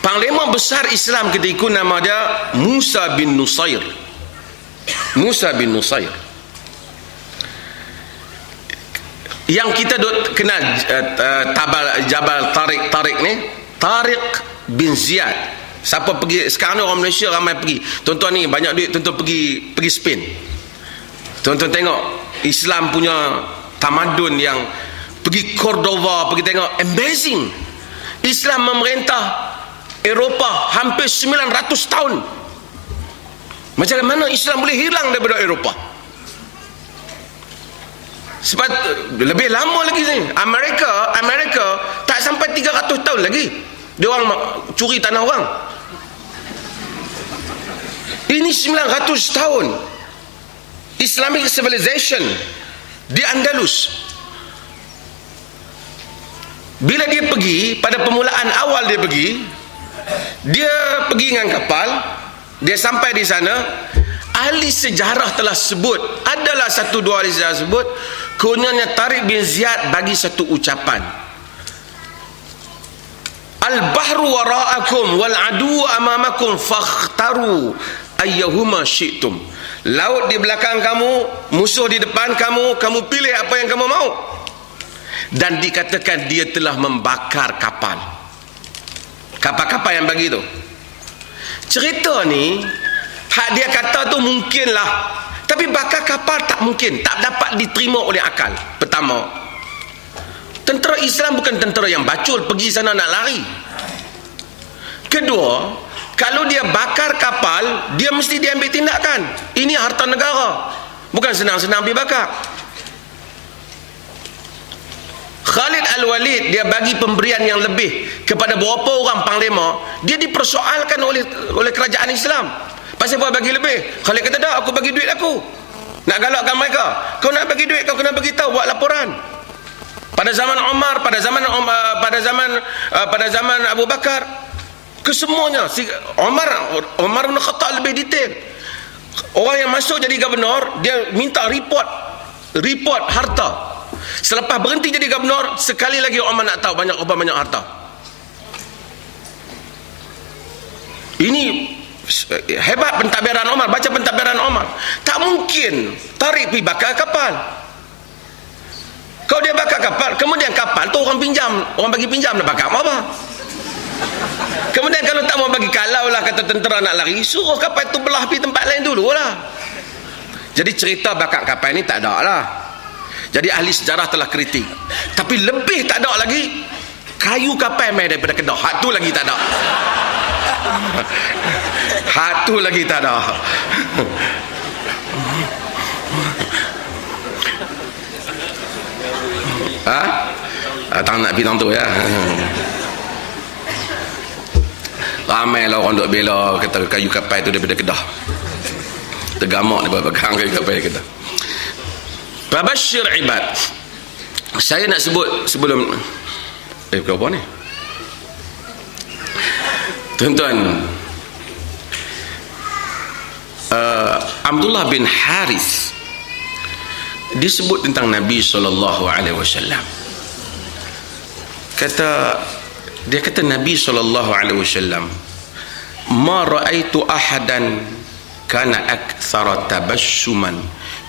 panglima besar Islam ketika itu nama dia Musa bin Nusair. Musa bin Nusair. Yang kita kenal Jabal Tariq ni, Tariq bin Ziyad. Siapa pergi sekarang ni, orang Malaysia ramai pergi. Tuan-tuan ni banyak duit, tuan-tuan pergi Spain. Tuan-tuan tengok Islam punya tamadun yang pergi Cordova, pergi tengok, amazing. Islam memerintah Eropah hampir 900 tahun. Macam mana Islam boleh hilang daripada Eropah? Sebab lebih lama lagi ni. Amerika tak sampai 300 tahun lagi dia orang curi tanah orang. Ini 900 tahun Islamic civilization di Andalus. Bila dia pergi, pada permulaan awal dia pergi dengan kapal. Dia sampai di sana, ahli sejarah telah sebut, adalah satu dua ahli sejarah sebut, kononnya Tariq bin Ziyad bagi satu ucapan, al-bahru wara'akum wal adu amamakum fakhtaru ayyuhuma syi'tum. Laut di belakang kamu, musuh di depan kamu, kamu pilih apa yang kamu mau. Dan dikatakan dia telah membakar kapal-kapal yang bagi tu. Cerita ni hak dia kata tu mungkinlah, tapi bakar kapal tak mungkin, tak dapat diterima oleh akal. Pertama, tentera Islam bukan tentera yang bacul pergi sana nak lari. Kedua, kalau dia bakar kapal, dia mesti diambil tindakan. Ini harta negara, bukan senang-senang dibakar. Khalid Al-Walid dia bagi pemberian yang lebih kepada beberapa orang panglima. Dia dipersoalkan oleh kerajaan Islam. Pasal apa bagi lebih? Khalid kata, dah, aku bagi duit aku. Nak galakkan mereka. Kau nak bagi duit, kau kena bagi tahu, buat laporan. Pada zaman Umar, pada zaman Abu Bakar, kesemuanya Umar bin Khattab lebih detail. Orang yang masuk jadi gubernur, dia minta report harta. Selepas berhenti jadi gubernur, sekali lagi Umar nak tahu banyak harta. Ini hebat pentadbiran Umar. Baca pentadbiran Umar. Tak mungkin Tariq pergi bakar kapal. Kalau dia bakar kapal, kemudian kapal tu orang bagi pinjam nak bakar apa? Kemudian kalau tak mau bagi, kalau lah kata tentera nak lari, suruh kapal tu belah pergi tempat lain dulu lah. Jadi cerita bakar kapal ni tak ada lah. Jadi ahli sejarah telah kritik. Tapi lebih tak ada lagi, kayu kapal mai daripada Kedah. Hak tu lagi tak ada. Hak tu lagi tak ada. Tak nak bilang tu ya. Ramai lah orang duk bela kata kayu kapal tu daripada Kedah. Tergamak dia pegang kayu kapal Kedah. Babashir ibad. Saya nak sebut sebelum berapa ni? Tuan-tuan, Abdullah bin Harith disebut tentang Nabi SAW. Kata Dia kata Nabi SAW, ma ra'aitu ahadan kana aktsara tabassuman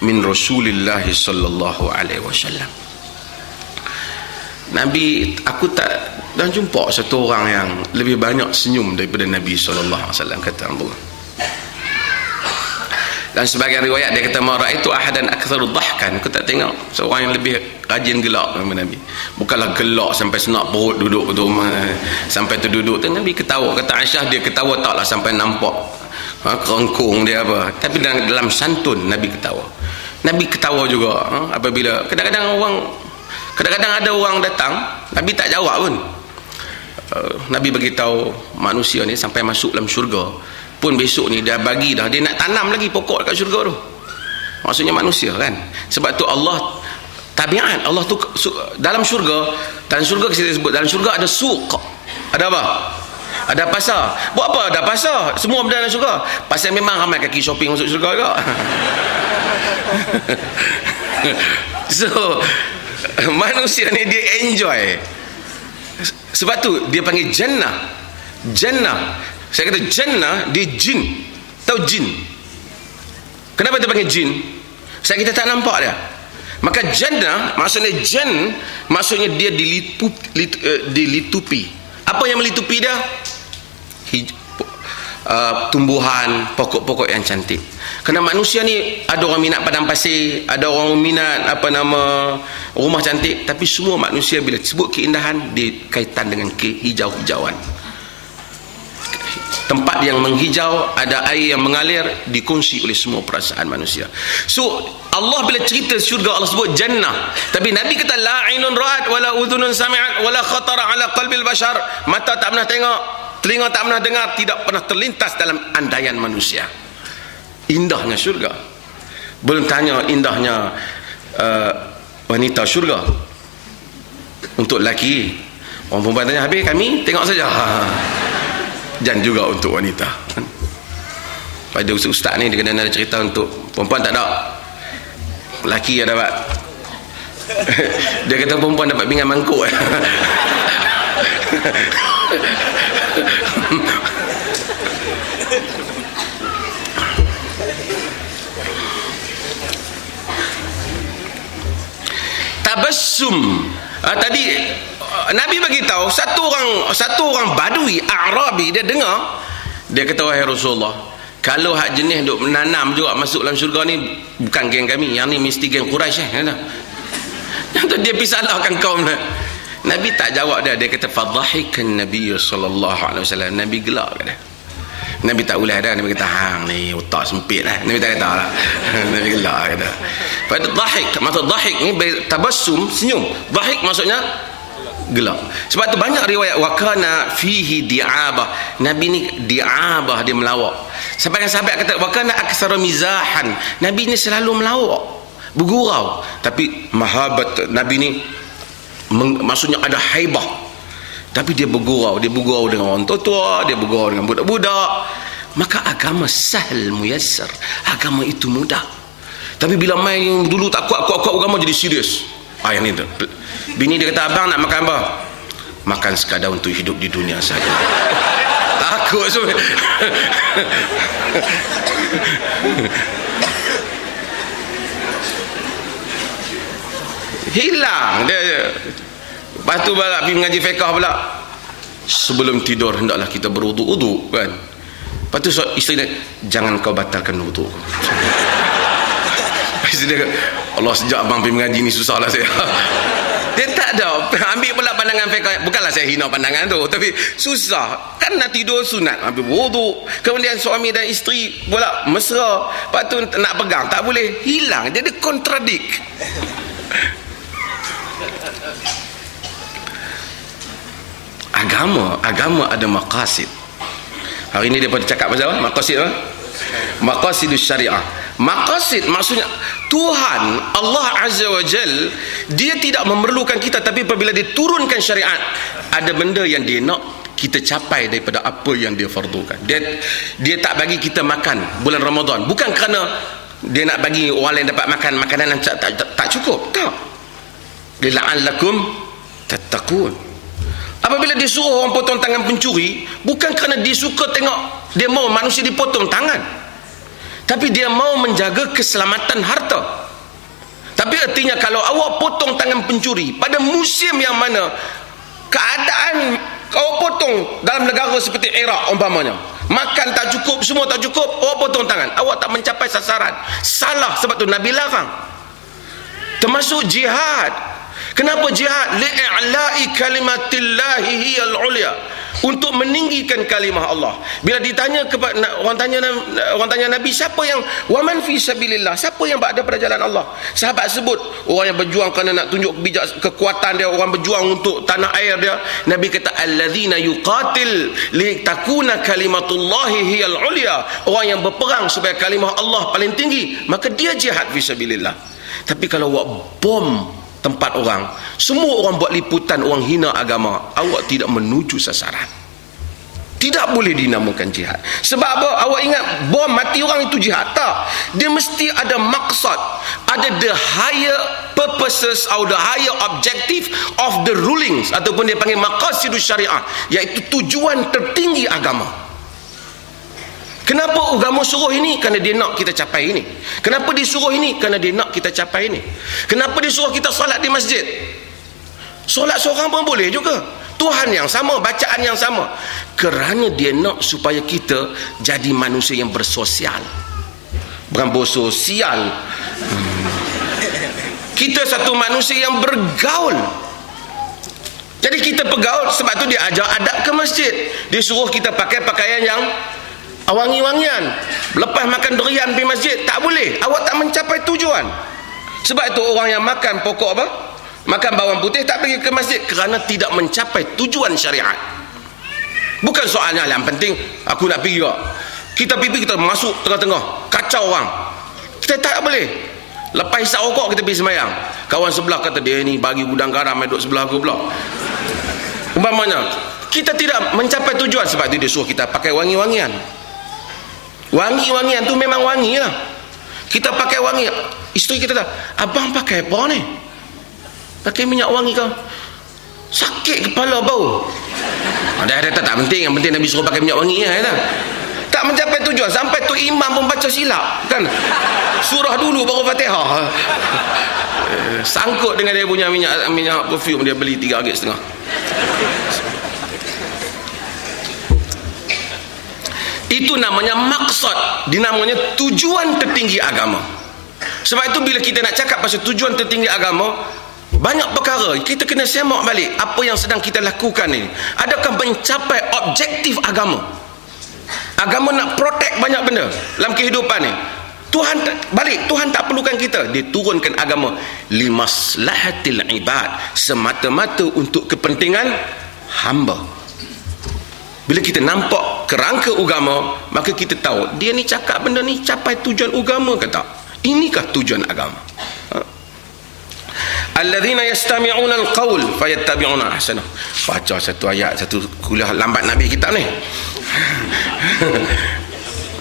min Rasulillah sallallahu alaihi wasallam. Nabi, aku tak dah jumpa satu orang yang lebih banyak senyum daripada Nabi sallallahu alaihi wasallam, kata Allah. Dan sebagian riwayat dia kata ma ra'aitu ahadan aktsaru dhahkan, aku tak tengok seorang yang lebih rajin gelak daripada Nabi. Bukanlah gelak sampai senak perut duduk tu, sampai terduduk tu. Nabi ketawa. Kata Aisyah, dia ketawa taklah sampai nampak kerengkung dia apa, tapi dalam santun Nabi ketawa. Nabi ketawa juga apabila kadang-kadang ada orang datang, Nabi tak jawab pun. Nabi bagi tahu manusia ni sampai masuk dalam syurga pun besok ni dia bagi dah, dia nak tanam lagi pokok dekat syurga tu. Maksudnya manusia kan. Sebab tu Allah tabiat Allah tu dalam syurga kita sebut dalam syurga ada suq. Ada apa? Ada pasar. Buat apa ada pasar? Semua benda dalam syurga. Pasal memang ramai kaki shopping masuk syurga juga. So manusia ni dia enjoy. Sebab tu dia panggil jannah. Jannah, saya kata jannah, dia jin. Tahu jin? Kenapa dia panggil jin? Sebab kita tak nampak dia. Maka jannah maksudnya jan, maksudnya dia dilitupi. Apa yang melitupi dia? Tumbuhan, pokok-pokok yang cantik. Kerana manusia ni ada orang minat padang pasir, ada orang minat rumah cantik, tapi semua manusia bila sebut keindahan dia kaitan dengan kehijau-hijauan. Tempat yang menghijau, ada air yang mengalir, dikongsi oleh semua perasaan manusia. So Allah bila cerita syurga Allah sebut jannah, tapi Nabi kata la ainun ra'at wala udhunun sami'at wala khatara ala qalbil bashar. Mata tak pernah tengok, telinga tak pernah dengar, tidak pernah terlintas dalam andaian manusia. Indahnya syurga. Belum tanya indahnya wanita syurga. Untuk lelaki, orang perempuan tanya habis, kami tengok saja. Dan juga untuk wanita. Pada ustaz ni dia kena ada cerita untuk perempuan tak ada, lelaki yang dapat. Dia kata perempuan dapat pinggan mangkuk. Tabassum. Tadi Nabi bagi tahu satu orang Badui Arabi, dia dengar, dia kata wahai Rasulullah, kalau hak jenis duk menanam juga masuk dalam syurga ni bukan geng kami, yang ni mesti geng Quraisy dia pisah salahkan kaum. Nabi tak jawab dia kata fadhahikan Nabi sallallahu alaihi wasallam. Nabi gelak kat dia. Nabi tak ulah dah. Nabi kata hang ni otak sempit lah. Nabi tak kata lah. Nabi gelak kata. Pada dhahik, maksud dhahik ni tabassum, senyum. Dhahik maksudnya gelak. Sebab tu banyak riwayat wakana fihi di'abah. Nabi ni di'abah, dia melawak. Sampai sahabat kata wakana aktsara mizahan. Nabi ni selalu melawak, bergurau. Tapi mahabat Nabi ni maksudnya ada haibah. Tapi dia bergurau dengan orang tua, dia bergurau dengan budak-budak. Maka agama sahal muyassar. Agama itu mudah. Tapi bila main dulu tak kuat agama jadi serius. Yang ni tu. Bini dia kata, abang nak makan apa? Makan sekadar untuk hidup di dunia saja. Takut so. Hilang dia. Lepas tu pula pergi mengaji fiqh pula. Sebelum tidur hendaklah kita berwuduk kan. Lepas tu isteri dia, jangan kau batalkan wuduk. Isteri dia, Allah sejak abang pergi mengaji ni susah lah saya. Dia tak ada ambil pula pandangan fiqh. Bukanlah saya hina pandangan tu, tapi susah kan nak tidur sunat ambil wuduk. Kemudian suami dan isteri pula mesra, lepas tu nak pegang tak boleh, hilang. Jadi kontradik. Agama ada maqasid. Hari ni dia pada cakap pasal apa? Maqasid apa? Maqasidus syariah. Maqasid maksudnya Tuhan Allah Azza wa Jal, dia tidak memerlukan kita, tapi apabila dia turunkan syariat, ada benda yang dia nak kita capai daripada apa yang dia fardukan. Dia tak bagi kita makan bulan Ramadan bukan kerana dia nak bagi orang lain dapat makan makanan yang tak cukup. Tak. La'allakum tattaqun. Apabila dia suruh orang potong tangan pencuri, bukan kerana dia suka tengok, dia mau manusia dipotong tangan, tapi dia mau menjaga keselamatan harta. Tapi artinya kalau awak potong tangan pencuri pada musim yang mana keadaan awak potong dalam negara seperti Iraq umpamanya, makan tak cukup, semua tak cukup, awak potong tangan, awak tak mencapai sasaran. Salah, sebab tu Nabi larang. Termasuk jihad. Kenapa jihad? Li'a'la'i kalimatillahi hiyal ulia, untuk meninggikan kalimah Allah. Bila ditanya kepada orang tanya Nabi, siapa yang waman fi sabilillah, siapa yang berada pada jalan Allah? Sahabat sebut orang yang berjuang kerana nak tunjuk kekuatan dia, orang berjuang untuk tanah air dia. Nabi kata allazina yuqatil li takuna kalimatullahi hiyal ulia, orang yang berperang supaya kalimah Allah paling tinggi, maka dia jihad fi sabilillah. Tapi kalau awak bom tempat orang, semua orang buat liputan, orang hina agama, awak tidak menuju sasaran. Tidak boleh dinamakan jihad. Sebab apa? Awak ingat bom mati orang itu jihad? Tak. Dia mesti ada maksud, ada the higher purposes atau the higher objective of the rulings, ataupun dia panggil maqasidus syariah, iaitu tujuan tertinggi agama. Kenapa agama suruh ini? Kerana dia nak kita capai ini. Kenapa dia suruh ini? Kerana dia nak kita capai ini. Kenapa dia suruh kita solat di masjid? Solat seorang pun boleh juga. Tuhan yang sama, bacaan yang sama. Kerana dia nak supaya kita jadi manusia yang bersosial. Bukan bersosial. Kita satu manusia yang bergaul. Jadi kita bergaul, sebab tu dia ajar adab ke masjid. Dia suruh kita pakai pakaian yang wangi-wangian. Lepas makan durian di masjid tak boleh, awak tak mencapai tujuan. Sebab itu orang yang makan pokok apa, makan bawang putih, tak pergi ke masjid kerana tidak mencapai tujuan syariat. Bukan soalnya yang penting aku nak pergi kok, kita pergi kita masuk tengah-tengah kacau orang, kita tak boleh. Lepas hisap rokok kita pergi sembahyang, kawan sebelah kata dia ni bagi gudang garam duduk sebelah aku pula, umpamanya. Kita tidak mencapai tujuan. Sebab itu dia suruh kita pakai wangi-wangian. Wangi-wangian tu memang wangi lah. Kita pakai wangi. Isteri kita tak, abang pakai apa ni? Pakai minyak wangi kau? Sakit kepala bau. Dia kata tak penting, yang penting Nabi suruh pakai minyak wangi ya. Tak mencapai tujuan. Sampai tu imam pun baca silap kan, surah dulu baru Fatihah. Sangkut dengan dia punya minyak perfume, dia beli RM3.5. Itu namanya maksud, dinamanya tujuan tertinggi agama. Sebab itu bila kita nak cakap pasal tujuan tertinggi agama, banyak perkara kita kena semak balik apa yang sedang kita lakukan ini. Adakah mencapai objektif agama? Agama nak protect banyak benda dalam kehidupan ni. Tuhan tak perlukan kita. Dia turunkan agama limaslahatil ibad, semata-mata untuk kepentingan hamba. Bila kita nampak kerangka agama, maka kita tahu dia ni cakap benda ni capai tujuan agama ke tak? Inikah tujuan agama? Alladzina yastami'una al-qaul fayattabi'una ahsanah. Baca satu ayat, satu kuliah lambat Nabi kitab ni.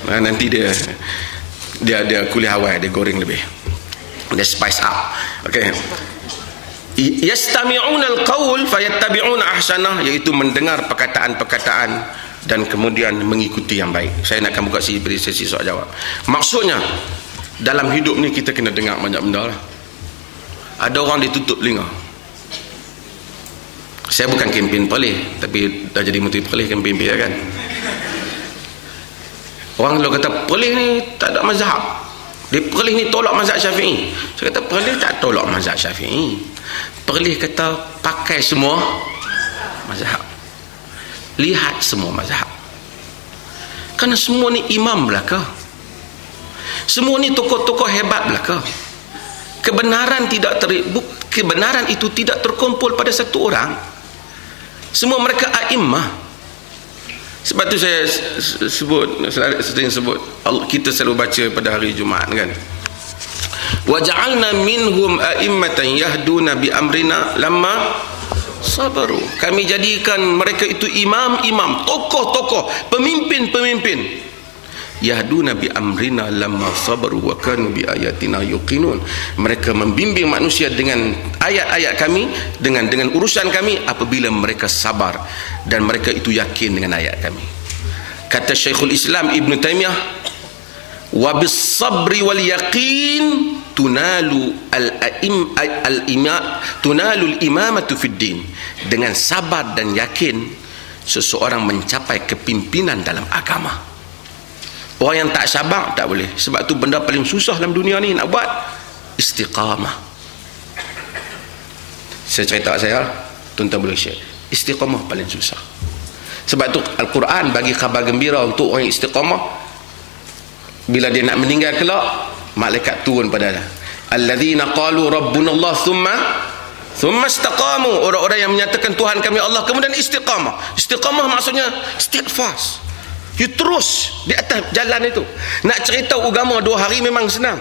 Nanti dia kuliah awal, dia goreng lebih, dia spice up. Okey. Yastami'una al-qaul fayattabi'una ahsanah, iaitu mendengar perkataan-perkataan dan kemudian mengikuti yang baik. Saya nak akan buka sesi soal jawab. Maksudnya dalam hidup ni kita kena dengar banyak benda lah. Ada orang ditutup telinga. Saya bukan kempen pelih, tapi dah jadi menteri pelih kempen dia kan. Orang kalau kata pelih ni tak ada mazhab, dia pelih ni tolak mazhab Syafi'i. Saya kata pelih tak tolak mazhab Syafi'i. Pelih kata pakai semua mazhab, lihat semua mazhab. Kerana semua ni imam belaka, semua ni tokoh-tokoh hebat belaka. Kebenaran kebenaran itu tidak terkumpul pada satu orang. Semua mereka a'immah. Sebab tu saya sering sebut, kita selalu baca pada hari Jumaat kan, wa ja'alna minhum a'immatan yahduna bi amrina lamma sabaru. Kami jadikan mereka itu imam-imam, tokoh-tokoh, pemimpin-pemimpin. yahduna bi amrina lamma sabaru wa kanu bi ayatina yuqinun. Mereka membimbing manusia dengan ayat-ayat kami, dengan urusan kami apabila mereka sabar dan mereka itu yakin dengan ayat kami. Kata Syekhul Islam Ibn Taymiyah, wa bis sabri wal yaqin tunalu al-imamatu fid din. Dengan sabar dan yakin seseorang mencapai kepimpinan dalam agama. Orang yang tak sabar tak boleh. Sebab tu benda paling susah dalam dunia ni nak buat istiqamah. Saya cerita saya, tuan-tuan boleh share. Istiqamah paling susah. Sebab tu Al-Quran bagi khabar gembira untuk orang istiqamah. Bila dia nak meninggal kelak, malaikat turun padanya. Alladzina qalu rabbunallah thumma istaqamu. Orang-orang yang menyatakan Tuhan kami Allah kemudian istiqamah. Istiqamah maksudnya steadfast. You terus di atas jalan itu. Nak cerita agama 2 hari memang senang.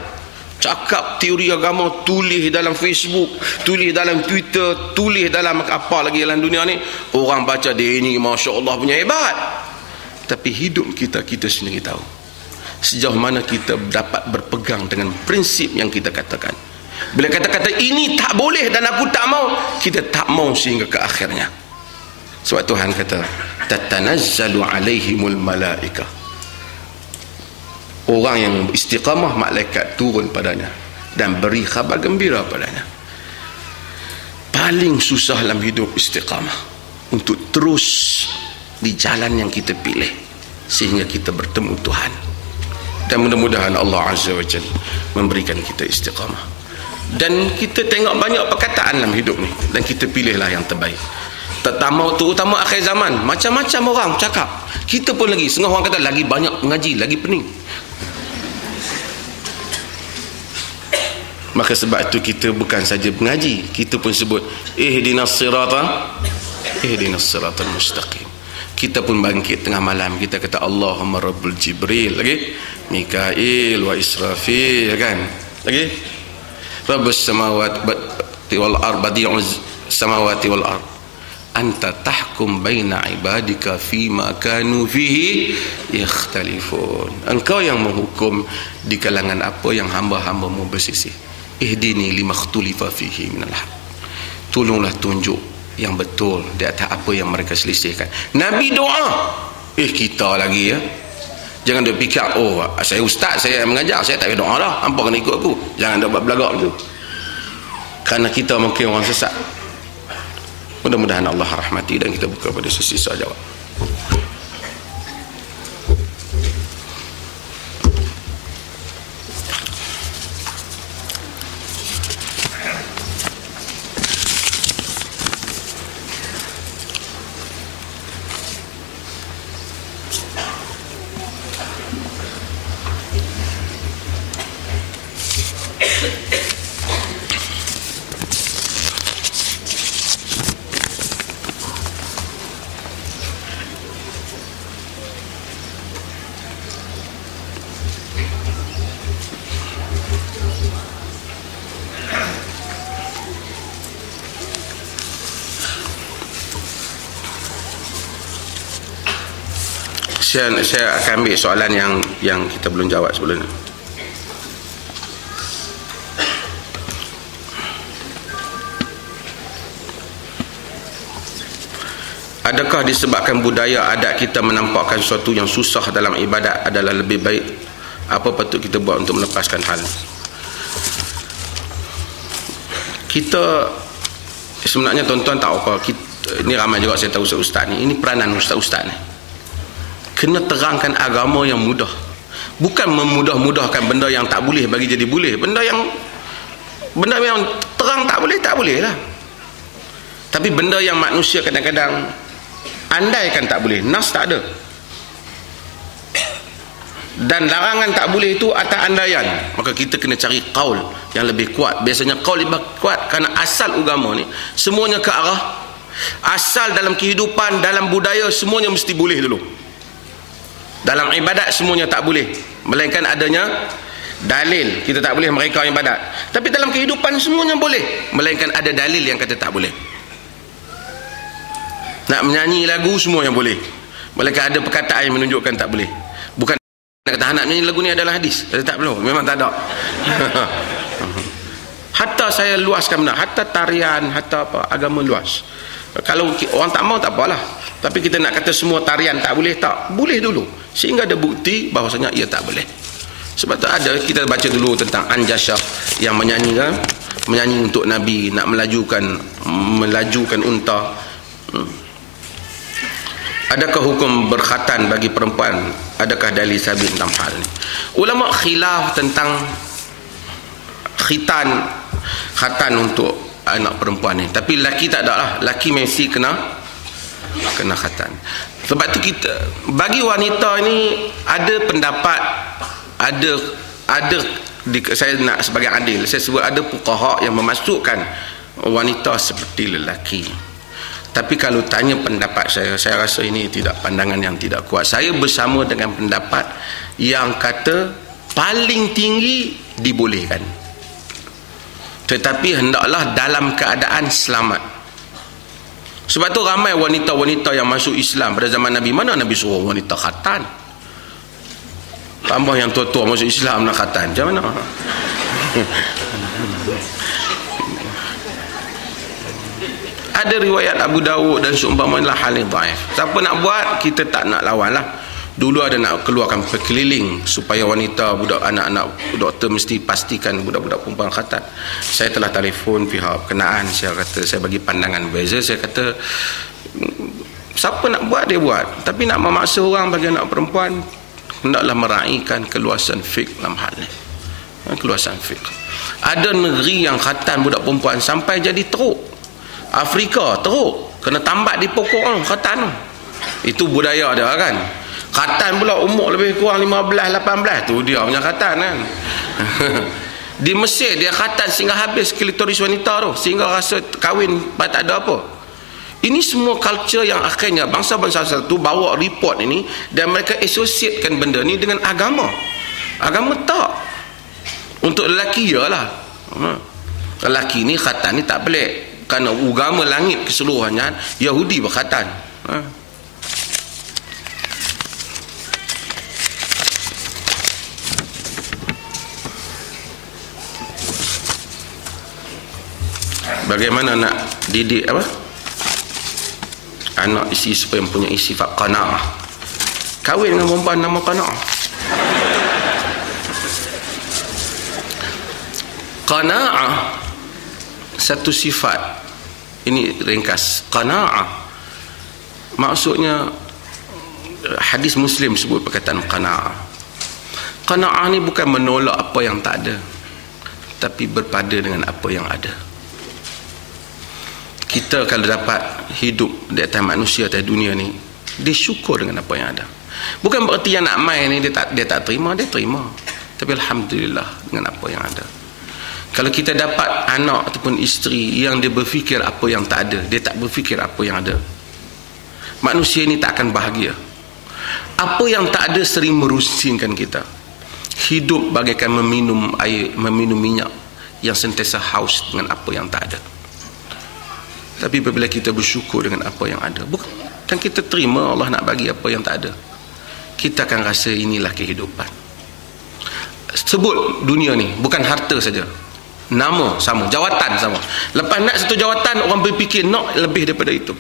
Cakap teori agama, tulis dalam Facebook, tulis dalam Twitter, tulis dalam apa lagi dalam dunia ni. Orang baca dia ini Masya Allah punya hebat. Tapi hidup kita sendiri tahu sejauh mana kita dapat berpegang dengan prinsip yang kita katakan. Bila kata-kata ini tak boleh dan aku tak mau, kita tak mau sehingga ke akhirnya. Sebab Tuhan kata tatanazzalu alaihimul malaikah. Orang yang istiqamah, malaikat turun padanya dan beri khabar gembira padanya. Paling susah dalam hidup istiqamah, untuk terus di jalan yang kita pilih sehingga kita bertemu Tuhan. Dan mudah-mudahan Allah Azza wa Jalla memberikan kita istiqamah. Dan kita tengok banyak perkataan dalam hidup ni dan kita pilihlah yang terbaik. Terutama akhir zaman, macam-macam orang cakap. Kita pun lagi, setengah orang kata lagi banyak mengaji, lagi pening. Maka sebab itu kita bukan saja mengaji, kita pun sebut ihdinas siratal mustaqim. Kita pun bangkit tengah malam, kita kata Allahumma rabbul Jibril, lagi Mikail wa Israfil, kan? Lagi Rabbus samawati wal ard, badi'uz samawati wal ard, anta tahkum baina ibadika fima kanu fihi yakhtalifun. Engkau yang menghukum di kalangan apa yang hamba-hambamu bersisih. Ihdini limakhtulifa fihi minal haq. Tolonglah tunjuk yang betul di atas apa yang mereka selisihkan. Nabi doa. Kita lagi ya. Jangan duk fikir, oh saya ustaz, saya mengajar, saya tak payah doa dah, hampa kena ikut aku. Jangan duk buat belagak tu. Kerana kita mungkin orang sesat. Mudah-mudahan Allah rahmati dan kita buka pada sesi soal jawab. Saya akan ambil soalan yang kita belum jawab sebelum ni. Adakah disebabkan budaya adat kita menampakkan sesuatu yang susah dalam ibadat adalah lebih baik? Apa patut kita buat untuk melepaskan hal? Kita sebenarnya tuan-tuan tahu apa, ini ramai juga saya tahu ustaz ni. Ini peranan ustaz-ustaz ni. Kena terangkan agama yang mudah. Bukan memudah-mudahkan benda yang tak boleh bagi jadi boleh. Benda yang terang tak boleh lah. Tapi benda yang manusia kadang-kadang andaikan tak boleh, nas tak ada. Dan larangan tak boleh itu atas andaian. Maka kita kena cari qaul yang lebih kuat. Biasanya qaul lebih kuat kerana asal agama ni semuanya ke arah asal dalam kehidupan, dalam budaya semuanya mesti boleh dulu. Dalam ibadat semuanya tak boleh, melainkan adanya dalil kita tak boleh, mereka ibadat. Tapi dalam kehidupan semuanya boleh, melainkan ada dalil yang kata tak boleh. Nak menyanyi lagu semua yang boleh, melainkan ada perkataan yang menunjukkan tak boleh. Bukan kata anak ni lagu ni adalah hadis. Tak perlu, memang tak ada. Hatta saya luaskan benar, hatta tarian, hatta apa, agama luas. Kalau orang tak mau tak apalah. Tapi kita nak kata semua tarian tak boleh, tak boleh dulu. Sehingga ada bukti bahawasanya ia tak boleh. Sebab tu ada, kita baca dulu tentang Anjashah yang menyanyi untuk Nabi, nak melajukan unta. Adakah hukum berkhatan bagi perempuan? Adakah dalil sabit tentang hal ini? Ulama khilaf tentang khatan untuk anak perempuan ni. Tapi lelaki tak ada lah. Lelaki mesti kena khatan. Sebab tu kita, bagi wanita ni ada pendapat, saya nak sebagai adil, saya sebut ada fuqaha yang memasukkan wanita seperti lelaki. Tapi kalau tanya pendapat saya rasa ini tidak, pandangan yang tidak kuat. Saya bersama dengan pendapat yang kata paling tinggi dibolehkan, tetapi hendaklah dalam keadaan selamat. Sebab tu ramai wanita-wanita yang masuk Islam pada zaman Nabi. Mana Nabi suruh wanita khatan? Tambah yang tua-tua masuk Islam nak khatan, macam mana? Ada riwayat Abu Dawud dan seumpamanya hal yang dhaif. Siapa nak buat, kita tak nak lawan lah. Dulu ada nak keluarkan perkeliling supaya wanita, budak, anak-anak doktor mesti pastikan budak-budak perempuan khatat. Saya telah telefon pihak berkenaan, saya kata, saya bagi pandangan beza. Saya kata siapa nak buat dia buat, tapi nak memaksa orang bagi anak perempuan, hendaklah meraihkan keluasan fiqh dalam hal ni. Keluasan fiqh. Ada negeri yang khatam budak perempuan sampai jadi teruk. Afrika teruk, kena tambat di pokok khatam. Itu budaya dia kan. Khatan pula umur lebih kurang 15-18, tu dia punya khatan kan. Di Mesir dia khatan sehingga habis klitoris wanita tu, sehingga rasa kahwin tak ada apa. Ini semua culture yang akhirnya bangsa-bangsa tu bawa report ini dan mereka associatekan benda ni dengan agama. Agama tak. Untuk lelaki ialah. Lelaki ni khatan ni tak pelik. Kerana agama langit keseluruhannya Yahudi berkhatan. Bagaimana nak didik anak isi supaya mempunyai sifat qanaah? Kahwin dengan perempuan nama qanaah. Qanaah satu sifat. Ini ringkas. Qanaah maksudnya, hadis Muslim sebut perkataan qanaah. Qanaah ni bukan menolak apa yang tak ada, tapi berpada dengan apa yang ada. Kita kalau dapat hidup di atas manusia, atas dunia ni, dia syukur dengan apa yang ada. Bukan berarti yang nak main ni dia tak terima, dia terima. Tapi alhamdulillah dengan apa yang ada. Kalau kita dapat anak ataupun isteri yang dia berfikir apa yang tak ada, dia tak berfikir apa yang ada, manusia ini tak akan bahagia. Apa yang tak ada sering merusingkan kita. Hidup bagaikan meminum air, meminum minyak yang sentiasa haus dengan apa yang tak ada. Tapi apabila kita bersyukur dengan apa yang ada, bukan kita terima Allah nak bagi apa yang tak ada, kita akan rasa inilah kehidupan. Sebut dunia ni bukan harta saja, nama sama, jawatan sama. Lepas nak satu jawatan, orang berfikir nak lebih daripada itu.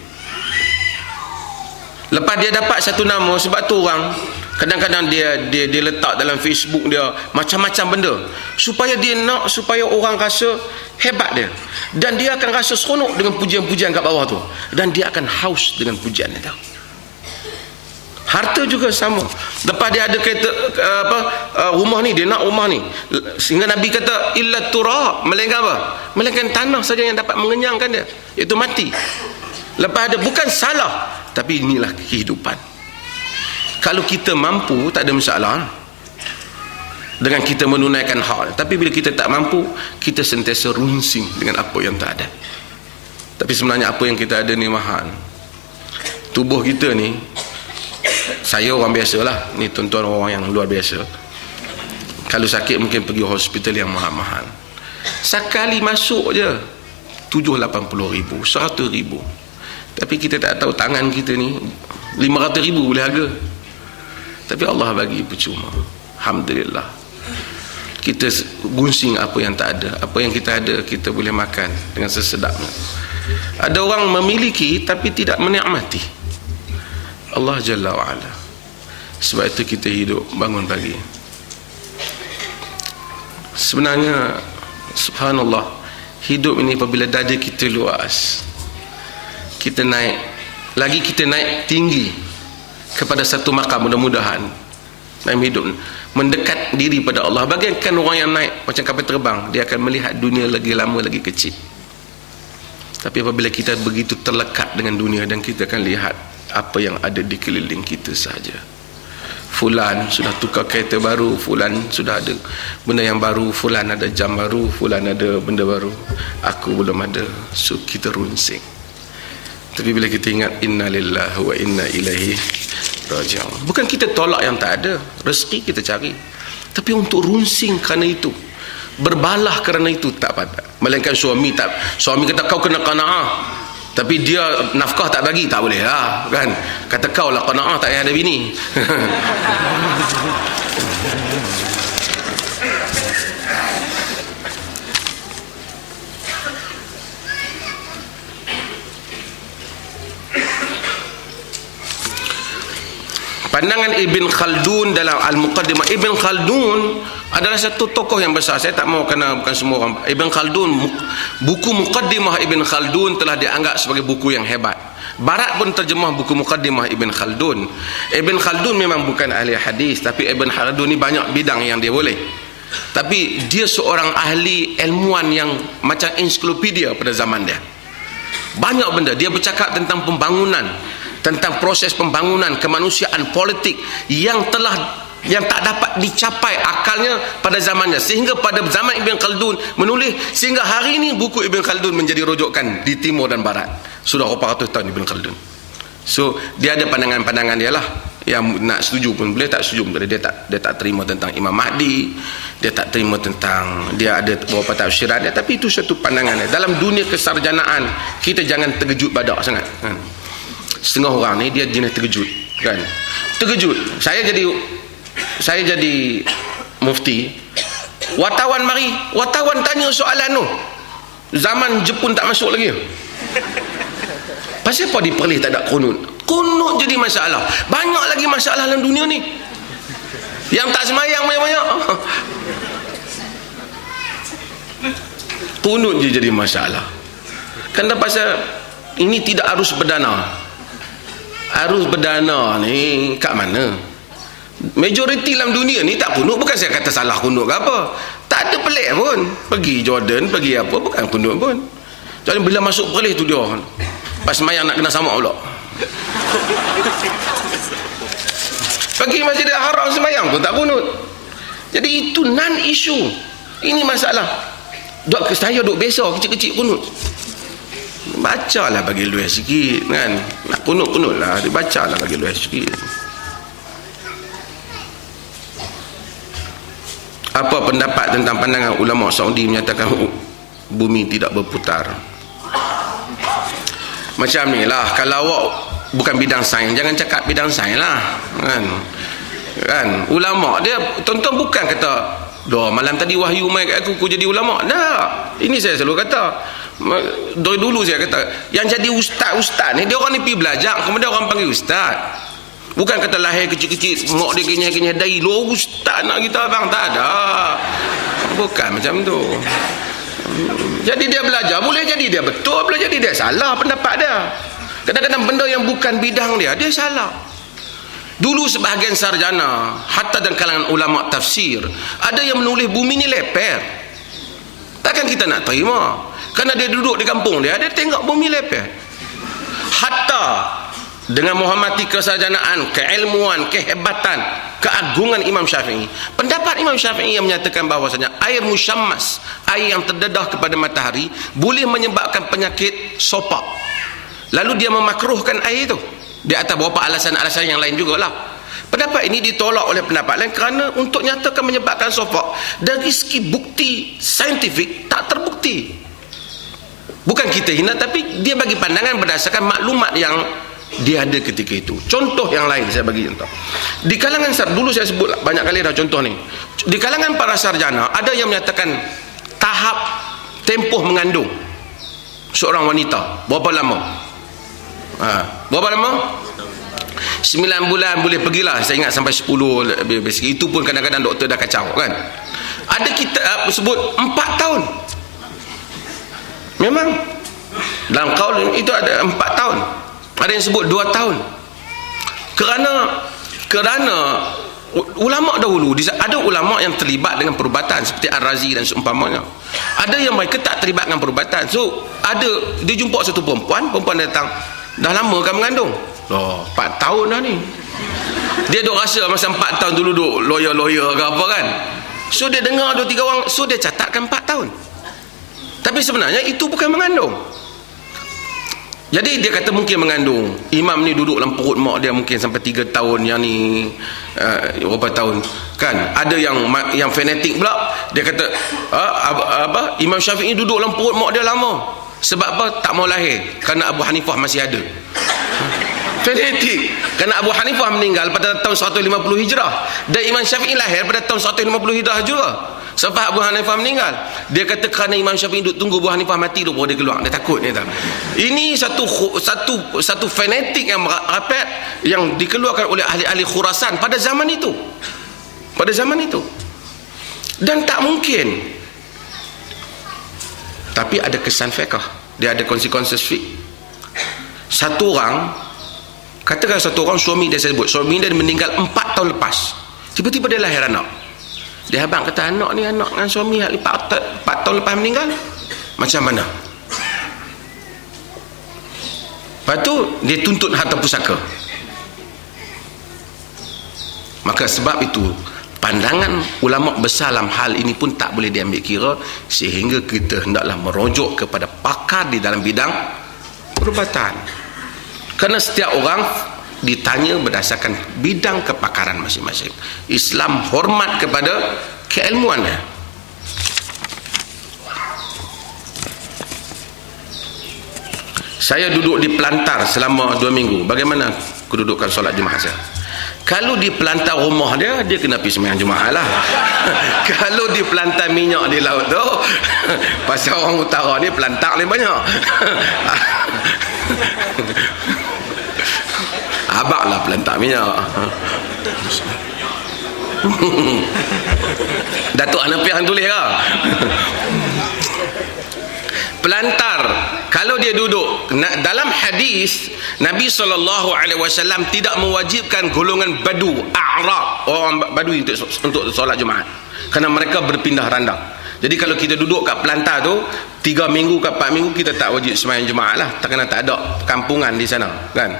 Lepas dia dapat satu nama, sebab tu orang kadang-kadang dia letak dalam Facebook dia macam-macam benda supaya dia nak, supaya orang rasa hebat dia, dan dia akan rasa seronok dengan pujian-pujian kat bawah tu, dan dia akan haus dengan pujian itu. Harta juga sama. Lepas dia ada kereta rumah ni, dia nak rumah ni, sehingga Nabi kata illa turab, melainkan apa? Melainkan tanah saja yang dapat mengenyangkan dia, itu mati. Lepas ada, bukan salah, tapi inilah kehidupan. Kalau kita mampu, tak ada masalah dengan kita menunaikan hak. Tapi bila kita tak mampu, kita sentiasa runsing dengan apa yang tak ada. Tapi sebenarnya apa yang kita ada ni mahal. Tubuh kita ni, saya orang biasa lah, ni tuan-tuan orang yang luar biasa, kalau sakit mungkin pergi hospital yang mahal-mahal. Sekali masuk je 70-80 ribu, 100 ribu. Tapi kita tak tahu tangan kita ni 500 ribu boleh harga. Tapi Allah bagi percuma. Alhamdulillah. Kita gunsing apa yang tak ada. Apa yang kita ada kita boleh makan dengan sesedapnya. Ada orang memiliki tapi tidak menikmati. Allah Jalla wa'ala. Sebab itu kita hidup bangun pagi. Sebenarnya subhanallah, hidup ini apabila dada kita luas, kita naik, lagi kita naik tinggi kepada satu makam, mudah-mudahan dalam hidup mendekat diri pada Allah. Bagaikan orang yang naik macam kapal terbang, dia akan melihat dunia lagi lama, lagi kecil. Tapi apabila kita begitu terlekat dengan dunia, dan kita akan lihat apa yang ada di keliling kita saja. Fulan sudah tukar kereta baru, fulan sudah ada benda yang baru, fulan ada jam baru, fulan ada benda baru, aku belum ada. So kita runsing. Tapi bila kita ingat inna lillahi wa inna ilaihi raji'un, bukan kita tolak yang tak ada, rezeki kita cari, tapi untuk runsing kerana itu, berbalah kerana itu tak pada. Melainkan suami kata kau kena qanaah, tapi dia nafkah tak bagi, tak boleh lah kan. Kata kau lah qanaah, tak payah ada bini. Pandangan Ibn Khaldun dalam Al-Muqaddimah. Ibn Khaldun adalah satu tokoh yang besar. Saya tak mau, kerana bukan semua orang. Ibn Khaldun, buku Muqaddimah Ibn Khaldun telah dianggap sebagai buku yang hebat. Barat pun terjemah buku Muqaddimah Ibn Khaldun. Ibn Khaldun memang bukan ahli hadis, tapi Ibn Khaldun ni banyak bidang yang dia boleh. Tapi dia seorang ahli ilmuwan yang macam ensiklopedia pada zaman dia. Banyak benda dia bercakap tentang pembangunan, tentang proses pembangunan kemanusiaan politik yang tak dapat dicapai akalnya pada zamannya, sehingga pada zaman Ibn Khaldun menulis, sehingga hari ini buku Ibn Khaldun menjadi rujukan di timur dan barat. Sudah berapa ratus tahun Ibn Khaldun. So dia ada pandangan-pandangan dia lah, yang nak setuju pun boleh, tak setuju pun boleh. Dia tak terima tentang Imam Mahdi, dia tak terima tentang, dia ada beberapa tafsiran dia, tapi itu satu pandangan dia. Dalam dunia kesarjanaan kita jangan terkejut badak sangat kan. Setengah orang ni dia jenis terkejut kan. Terkejut. Saya jadi mufti, wartawan mari, wartawan tanya soalan tu, zaman Jepun tak masuk lagi. Pasal apa di Perlis tak ada kunut? Kunut jadi masalah. Banyak lagi masalah dalam dunia ni. Yang tak semayang banyak-banyak. Kunut je jadi masalah. Kerana pasal ini tidak arus berdana. Arus berdana ni kat mana? Majoriti dalam dunia ni tak kunut. Bukan saya kata salah kunut ke apa, tak ada pelik pun. Pergi Jordan, pergi apa, bukan kunut pun. Jadi bila masuk Perlis tu dia pas semayang nak kena samak pula. Pergi Masjidil Haram semayang pun tak kunut. Jadi itu non issue. Ini masalah. Saya duk besar kecil-kecil kunut. Bacalah bagi luas sikit kan. Nak kunut-kunut lah, dibacalah bagi luas sikit. Apa pendapat tentang pandangan ulama Saudi menyatakan bumi tidak berputar? Macam ni lah, kalau awak bukan bidang sains, jangan cakap bidang sains lah kan. Ulama dia tonton bukan kata doh malam tadi wahyu mai kat aku jadi ulama. Dah, ini saya selalu kata, dari dulu saya kata, yang jadi ustaz ni dia orang ni pergi belajar, kemudian orang panggil ustaz. Bukan kata lahir kecil-kecil mak dia kenyah-kenyah dai lo ustaz nak kita bang, tak ada. Bukan macam tu. Jadi dia belajar, boleh jadi dia betul, boleh jadi dia salah pendapat dia. Kadang-kadang benda yang bukan bidang dia salah. Dulu sebahagian sarjana, hatta dan kalangan ulama tafsir, ada yang menulis bumi ni leper. Takkan kita nak terima? Kerana dia duduk di kampung dia tengok bumi leper. Hatta dengan menghormati kesarjanaan, keilmuan, kehebatan, keagungan Imam Syafi'i, pendapat Imam Syafi'i yang menyatakan bahawasanya air musyammas, air yang terdedah kepada matahari, boleh menyebabkan penyakit sopak. Lalu dia memakruhkan air itu di atas beberapa alasan-alasan yang lain jugalah. Pendapat ini ditolak oleh pendapat lain kerana untuk nyatakan menyebabkan sopak dari segi bukti saintifik tak terbukti. Bukan kita hina, tapi dia bagi pandangan berdasarkan maklumat yang dia ada ketika itu. Contoh yang lain saya bagi contoh. Di kalangan dulu saya sebut banyak kali dah contoh ni. Di kalangan para sarjana ada yang menyatakan tahap tempoh mengandung seorang wanita berapa lama? Berapa lama? 9 bulan boleh pergilah. Saya ingat sampai 10 lebih. Itu pun kadang-kadang doktor dah kacau kan. Ada kita sebut 4 tahun. Memang dalam kaul itu ada 4 tahun. Ada yang sebut 2 tahun. Kerana ulama dahulu, ada ulama yang terlibat dengan perubatan seperti Ar-Razi dan seumpamanya. Ada yang mereka tak terlibat dengan perubatan. So dia jumpa satu perempuan datang, dah lama kan mengandung. 4 tahun dah ni. Dia duk rasa masa 4 tahun dulu duk lawyer ke apa kan. So dia dengar 2-3 orang, so dia catatkan 4 tahun. Tapi sebenarnya itu bukan mengandung. Jadi dia kata mungkin mengandung. Imam ni duduk dalam perut mak dia mungkin sampai 3 tahun, yang ni berapa tahun kan. Ada yang fanatik pula, dia kata Imam Syafi'i duduk dalam perut mak dia lama. Sebab apa? Tak mau lahir. Kerana Abu Hanifah masih ada. Fanatik. Kerana Abu Hanifah meninggal pada tahun 150 Hijrah dan Imam Syafi'i lahir pada tahun 150 Hijrah juga. Sebab Abu Hanifah meninggal, dia kata kerana Imam Syafi'i duduk tunggu Abu Hanifah mati dulu baru dia keluar. Dia takut ni tak. Ini satu fanatik yang rapat yang dikeluarkan oleh ahli-ahli Khurasan pada zaman itu. Pada zaman itu. Dan tak mungkin. Tapi ada kesan fiqh. Dia ada konsekuensi fiqh. Katakan satu orang suami dia, saya sebut suami dia meninggal 4 tahun lepas. Tiba-tiba dia lahir anak. Dia abang kata anak dengan suami 4 tahun lepas meninggal. Macam mana? Lepas tu dia tuntut harta pusaka. Maka sebab itu pandangan ulama besar dalam hal ini pun tak boleh diambil kira, sehingga kita hendaklah merujuk kepada pakar di dalam bidang perubatan. Kerana setiap orang ditanya berdasarkan bidang kepakaran masing-masing. Islam hormat kepada keilmuannya. Saya duduk di pelantar selama 2 minggu. Bagaimana kedudukan solat Jumaat saya? Kalau di pelantar rumah dia kena pergi sembahyang Jumaat lah. Kalau di pelantar minyak di laut tu, pasal orang utara ni pelantar ni banyak. Abang lah pelantar minyak. Datuk Hanafi yang tulis lah. Pelantar, kalau dia duduk dalam hadis Nabi SAW tidak mewajibkan golongan badu, a'rab, orang badui untuk solat Jumaat, kerana mereka berpindah randang. Jadi kalau kita duduk kat pelantar tu 3 minggu ke 4 minggu, kita tak wajib sembahyang Jumaat lah, kerana tak ada kampungan di sana kan.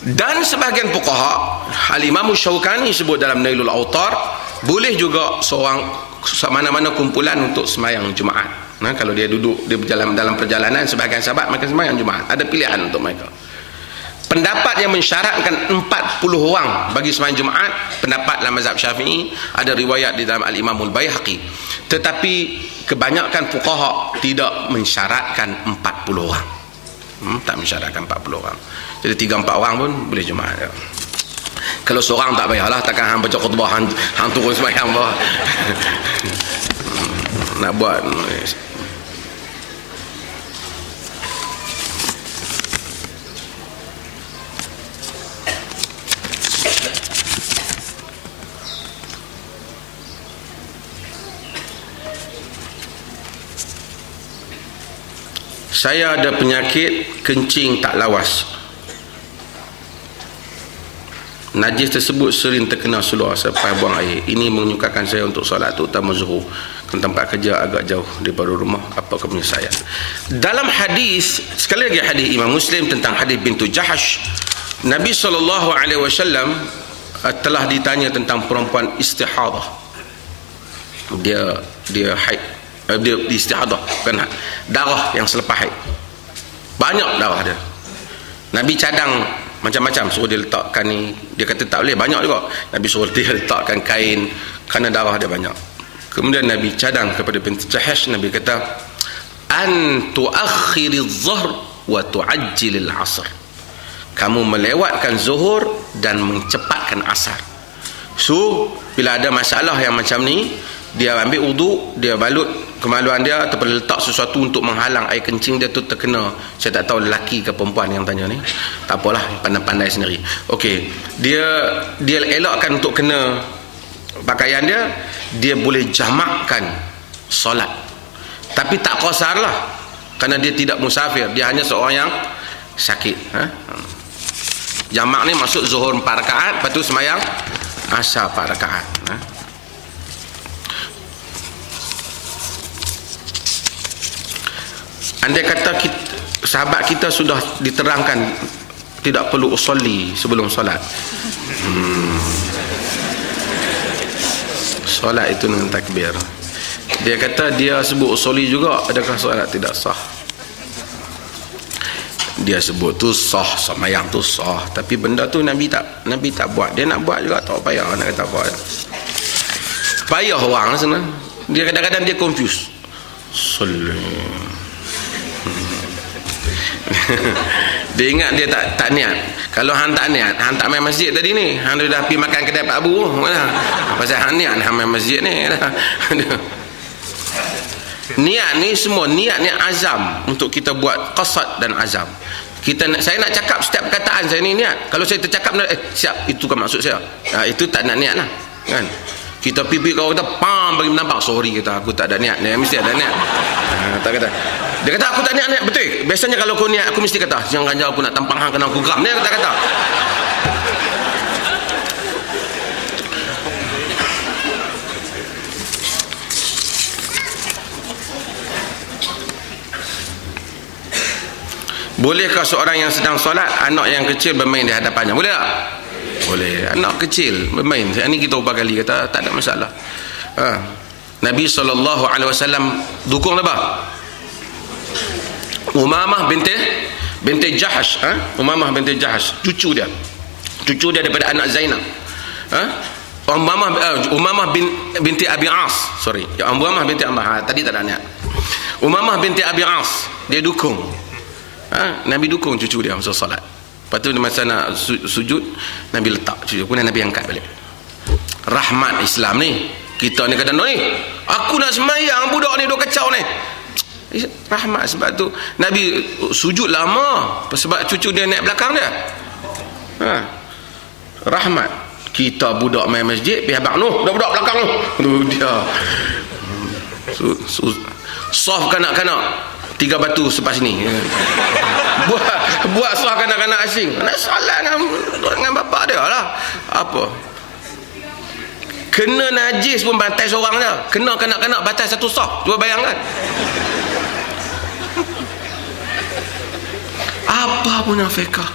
Dan sebahagian fuqaha, Al-Imam Syaukani sebut dalam Nailul Autar, boleh juga seorang mana-mana kumpulan untuk sembahyang Jumaat. Nah, kalau dia duduk di dalam perjalanan, sebahagian sahabat mereka sembahyang Jumaat, ada pilihan untuk mereka. Pendapat yang mensyaratkan 40 orang bagi sembahyang Jumaat, pendapat dalam mazhab Syafi'i, ada riwayat di dalam Al-Imamul Baihaqi. Tetapi kebanyakan fuqaha tidak mensyaratkan 40 orang. Tak mensyaratkan 40 orang. Jadi 3-4 orang pun boleh Jumaat. Kalau seorang tak payahlah, takkan hang baca khutbah hang turun sembahyang bawah. Nak buat saya ada penyakit kencing tak lawas. Najis tersebut sering terkena seluar sampai buang air. Ini menyukarkan saya untuk solat terutama zuhur. Tempat kerja agak jauh daripada rumah. Apa penyelesaian? Dalam hadis, sekali lagi hadis Imam Muslim tentang hadis bintu Jahash, Nabi SAW telah ditanya tentang perempuan istihadah. Dia haid, dia istihadah, bukan darah yang selepas haid. Banyak darah dia. Nabi cadang macam-macam, suruh dia letakkan ni, dia kata tak boleh, banyak juga. Nabi suruh dia letakkan kain kerana darah dia banyak. Kemudian Nabi cadang kepada binti Jahash, Nabi kata an tuakhiriz zahr wa tuajjilil asr. kamu melewatkan zuhur dan mencepatkan asar. So bila ada masalah yang macam ni, dia ambil wudu, dia balut kemaluan dia ataupun letak sesuatu untuk menghalang air kencing dia tu terkena. Saya tak tahu lelaki ke perempuan yang tanya ni, tak apalah, pandai-pandai sendiri. Okey, dia elakkan untuk kena pakaian dia, dia boleh jamakkan solat, tapi tak qasar lah, kerana dia tidak musafir, dia hanya seorang yang sakit. Jamak ni maksud zuhur 4 rakaat, lepas tu semayang asar 4 rakaat. Andai kata sahabat kita sudah diterangkan tidak perlu usolli sebelum solat. Solat itu dengan takbir. Dia kata dia sebut usolli juga, adakah solat tidak sah? Dia sebut tu sah, sembahyang tu sah, tapi benda tu Nabi tak buat. Dia nak buat juga tak payah, nak kata apa. Payah orang sana. Dia kadang-kadang dia confuse. Dia ingat dia tak niat. Kalau hang tak niat, hang tak main masjid tadi ni, hang dah pergi makan kedai Pak Abu mana? Pasal hang niat hang main masjid ni. Niat ni semua, niat ni azam untuk kita buat qasad dan azam. Saya nak cakap setiap perkataan saya ni niat. Kalau saya tercakap siap, itu kan maksud saya. Itu tak nak niat lah, kan? Kita pipi kau kata pam bagi nampak, sorry kita aku tak ada niat. Dia mesti ada niat. Tak kata. Dia kata aku tak niat. Betul. Biasanya kalau kau niat aku mesti kata jangan ganjal aku nak tampang hang kena aku geram. Dia kata. Bolehkah seorang yang sedang solat, anak yang kecil bermain di hadapannya? Boleh tak? Boleh. Anak kecil bermain. Ini kita ubah kali kata tak ada masalah. Nabi SAW dukung apa? Umamah binti Jahash. Umamah binti Jahash, cucu dia daripada anak Zainab. Umamah binti Abi As. Sorry, Umamah binti Ambah. Tadi tak ada niat. Umamah binti Abi As, dia dukung. Nabi dukung cucu dia masa solat. Lepas tu masa nak sujud, Nabi letak cucu, kemudian Nabi angkat balik. Rahmat Islam ni. Kita ni kadang ni, aku nak semayang, budak ni duk kacau ni. Rahmat. Sebab tu Nabi sujud lama, sebab cucu dia naik belakang dia. Rahmat. Kita budak main masjid, pihak abang Noh, budak belakang tu dia. Soft kanak-kanak 3 batu sepas sini. Buat soft kanak-kanak asing. Nak salat dengan bapak dia lah. Apa? Kena najis pun bantai seorang je. Kena kanak-kanak bantai satu soft. Cuba bayangkan. Apa pun nafiqah.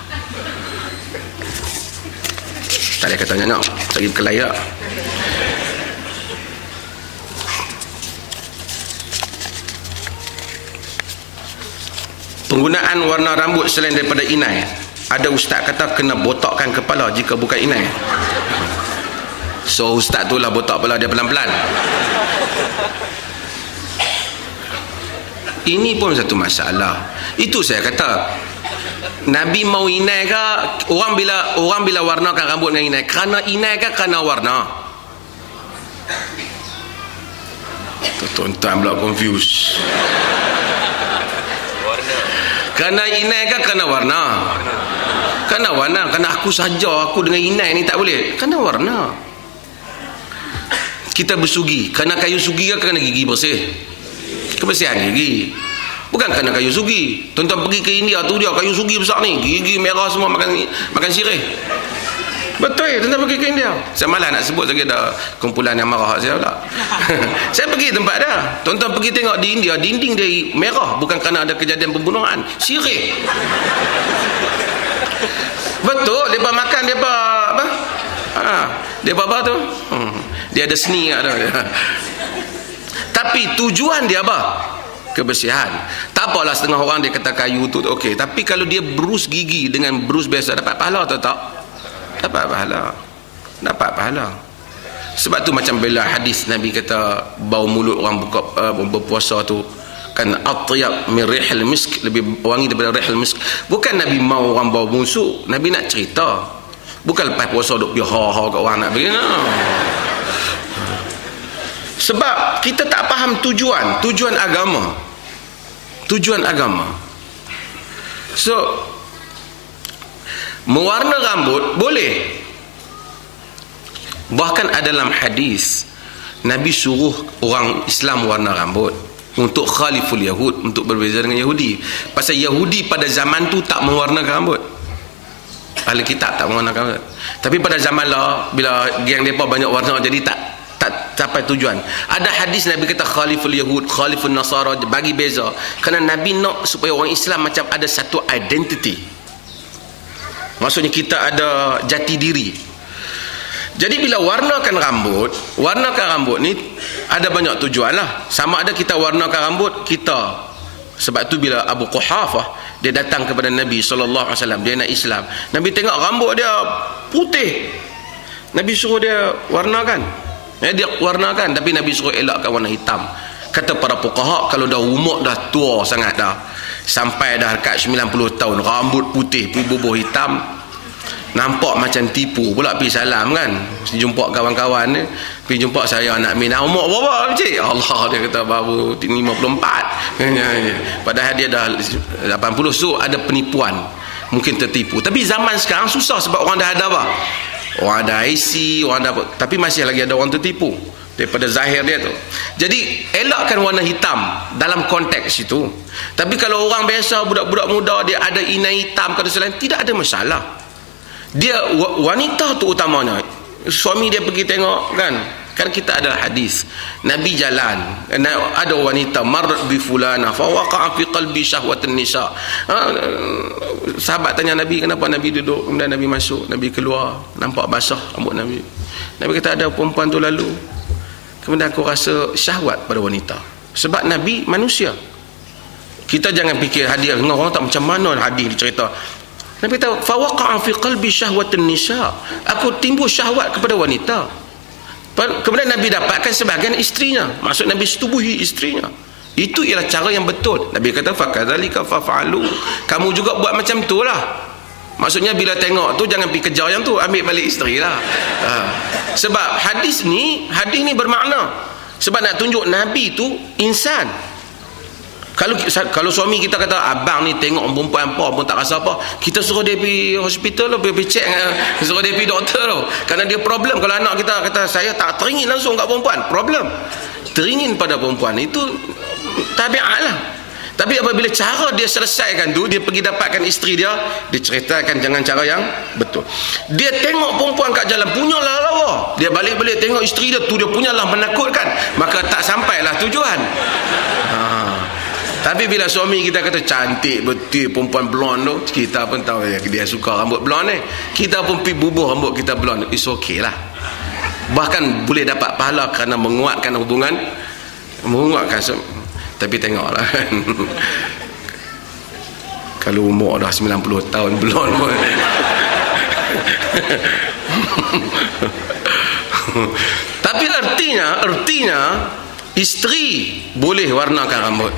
Tak boleh kata nak cari berkelayak. Penggunaan warna rambut selain daripada inai. Ada ustaz kata kena botokkan kepala jika bukan inai. So ustaz tu lah botak kepala dia pelan-pelan. Ini pun satu masalah. Itu saya kata, Nabi mau inai ke? Orang bila warnakan rambut dengan inai, kerana inai ke kerana warna? Tuan-tuan pula confuse. Kerana inai ke kerana warna? Kerana warna. Kerana aku saja, aku dengan inai ni tak boleh. Kerana warna. Kita bersugi. Kerana kayu sugi ke kerana gigi bersih? Kebersihan gigi. Bukan kerana kayu sugi. Tuan-tuan pergi ke India tu dia kayu sugi besar ni, gigi merah semua, makan sirih. Betul, tuan-tuan pergi ke India. Saya malas nak sebut lagi, ada kumpulan yang marah saya pula. Saya pergi tempat dia. Tuan-tuan pergi tengok di India, dinding dia merah, bukan kerana ada kejadian pembunuhan, sirih. Betul, depa makan depa apa? Depa apa tu? Dia ada seni ada. Tapi tujuan dia apa? Kebersihan. Tak apalah setengah orang dia kata kayu tu okey, tapi kalau dia berus gigi dengan berus biasa, dapat pahala atau tak? Dapat pahala. Sebab tu macam bila hadis Nabi kata bau mulut orang berpuasa tu kan atyab min rihil misk, lebih wangi daripada rihil misk. Bukan Nabi mau orang bau busuk, Nabi nak cerita. Bukan lepas puasa duk pergi ha kat orang nak pergi. Sebab kita tak faham tujuan agama. Tujuan agama. So mewarna rambut boleh. Bahkan ada dalam hadis Nabi suruh orang Islam warna rambut untuk khaliful Yahud, untuk berbeza dengan Yahudi. Pasal Yahudi pada zaman tu tak mewarnakan rambut. Ahli kitab tak mewarnakan rambut. Tapi pada zaman lah, bila geng mereka banyak warna, jadi tak capai tujuan. Ada hadis Nabi kata khaliful Yahud, khaliful Nasara, bagi beza. Kerana Nabi nak supaya orang Islam macam ada satu identity. Maksudnya kita ada jati diri. Jadi bila warnakan rambut ni ada banyak tujuan lah. Sama ada kita warnakan rambut kita. Sebab tu bila Abu Quhafah dia datang kepada Nabi SAW, dia nak Islam. Nabi tengok rambut dia putih, Nabi suruh dia warnakan. Dia warnakan, tapi Nabi suruh elakkan warna hitam. Kata para fuqaha, kalau dah umur dah tua sangat dah, sampai dah dekat 90 tahun, rambut putih pergi bubuh hitam, nampak macam tipu pula. Pergi salam kan, jumpa kawan-kawan ni, pergi jumpa saya anak Mina, umur berapa cik? Allah, dia kata baru 54. Padahal dia dah 80. So ada penipuan, mungkin tertipu. Tapi zaman sekarang susah sebab orang dah ada apa? Orang ada IC, orang ada apa, tapi masih lagi ada orang tertipu daripada zahir dia tu. Jadi elakkan warna hitam dalam konteks itu. Tapi kalau orang biasa, budak-budak muda, dia ada inai hitam kata selain, tidak ada masalah. Dia wanita tu utamanya, suami dia pergi tengok kan kita ada hadis Nabi jalan, ada wanita marrat bi fulana fa waqa'a fi qalbi syahwatun nisa. Sahabat tanya Nabi, kenapa Nabi duduk, kemudian Nabi masuk, Nabi keluar, nampak basah rambut Nabi. Nabi kata ada perempuan tu lalu, kemudian aku rasa syahwat pada wanita. Sebab Nabi manusia. Kita jangan fikir hadis orang tak macam mana hadis dicerita. Nabi kata fa waqa'a fi qalbi syahwatun nisa, aku timbul syahwat kepada wanita. Kemudian Nabi dapatkan sebahagian isterinya, maksud Nabi setubuhi isterinya. Itu ialah cara yang betul. Nabi kata fakadzalika faf'alu, kamu juga buat macam tu lah. Maksudnya bila tengok tu jangan pergi kejar yang tu, ambil balik isteri lah. Sebab hadis ni bermakna. Sebab nak tunjuk Nabi tu insan. Kalau suami kita kata abang ni tengok perempuan apa pun tak rasa apa, kita suruh dia pergi hospital, pergi check, suruh dia pergi doktor tu. Kerana dia problem. Kalau anak kita kata saya tak teringin langsung kat perempuan, problem. Teringin pada perempuan itu tabiat lah. Tapi apabila cara dia selesaikan tu, dia pergi dapatkan isteri dia, diceritakan dengan cara yang betul. Dia tengok perempuan kat jalan, punyalah lawa, dia balik-balik tengok isteri dia tu, dia punyalah menakutkan, maka tak sampailah tujuan. Tapi bila suami kita kata cantik betul perempuan blonde tu, kita pun tahu dia suka rambut blonde ni, kita pun pergi bubuh rambut kita blonde, it's okay lah. Bahkan boleh dapat pahala kerana menguatkan hubungan, tapi tengoklah kan. Kalau umur dah 90 tahun blonde pun tapi artinya isteri boleh warnakan rambut,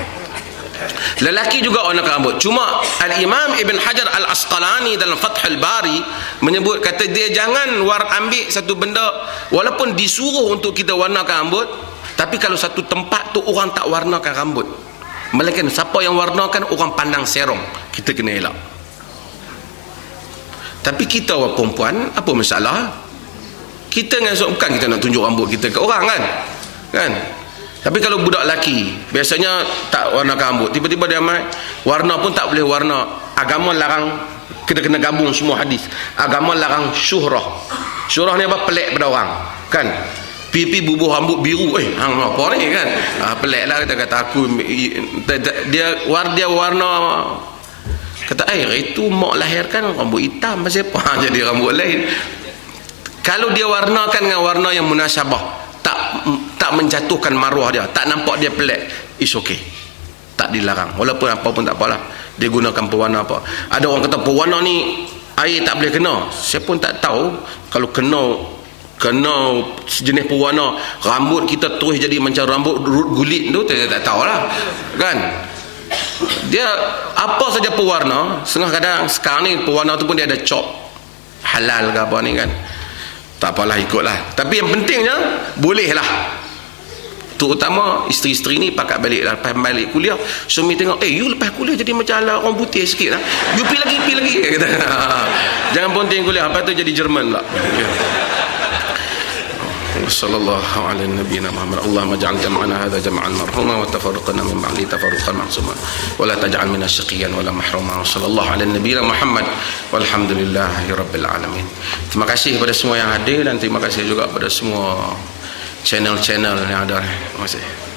lelaki juga warnakan rambut. Cuma Al-Imam Ibn Hajar Al-Asqalani dalam Fathul Bari menyebut, kata dia jangan ambil satu benda walaupun disuruh untuk kita warnakan rambut, tapi kalau satu tempat tu orang tak warnakan rambut, melainkan siapa yang warnakan orang pandang serong, kita kena elak. Tapi kita orang perempuan, apa masalah? Kita bukan kita nak tunjuk rambut kita ke orang kan. Tapi kalau budak lelaki biasanya tak warnakan rambut, tiba-tiba dia mai warna pun tak boleh warna. Agama larang, kita kena gabung semua hadis. Agama larang syuhrah. Syuhrah ni apa? Pelik pada orang kan. Pipi bubuh rambut biru, hang apa ni kan. Pelik lah, kita kata aku dia warna, kata itu mak lahirkan rambut hitam, pasal apa jadi rambut lain. Kalau dia warnakan dengan warna yang munasabah, tak menjatuhkan maruah dia, tak nampak dia pelik, it's okay, tak dilarang. Walaupun apa pun tak apalah, dia gunakan pewarna apa. Ada orang kata pewarna ni air tak boleh kena. Saya pun tak tahu. Kalau kena kena sejenis pewarna, rambut kita terus jadi macam rambut gulit tu, tak tahulah kan. Dia apa saja pewarna, setengah kadang sekarang ni pewarna tu pun dia ada chop halal ke apa ni kan, tak apalah ikutlah. Tapi yang pentingnya bolehlah, terutama isteri-isteri ni pakat balik lah, lepas balik kuliah suami tengok, you lepas kuliah jadi macam ala orang putih sikit lah, you pi lagi kata. Jangan ponting kuliah, lepas tu jadi Jerman lah. Sallallahu alaihi nabiyina Muhammad. Allahumma ja'al jam'ana hadha jam'an marhuma wa tafarruqana min ba'di tafarruqan ma'suma wa la taj'al minna syaqiyyan wa la mahruma. Sallallahu alaihi nabiyina Muhammad walhamdulillahi rabbil alamin. Terima kasih kepada semua yang hadir dan terima kasih juga kepada semua channel-channel yang ada. Terima kasih.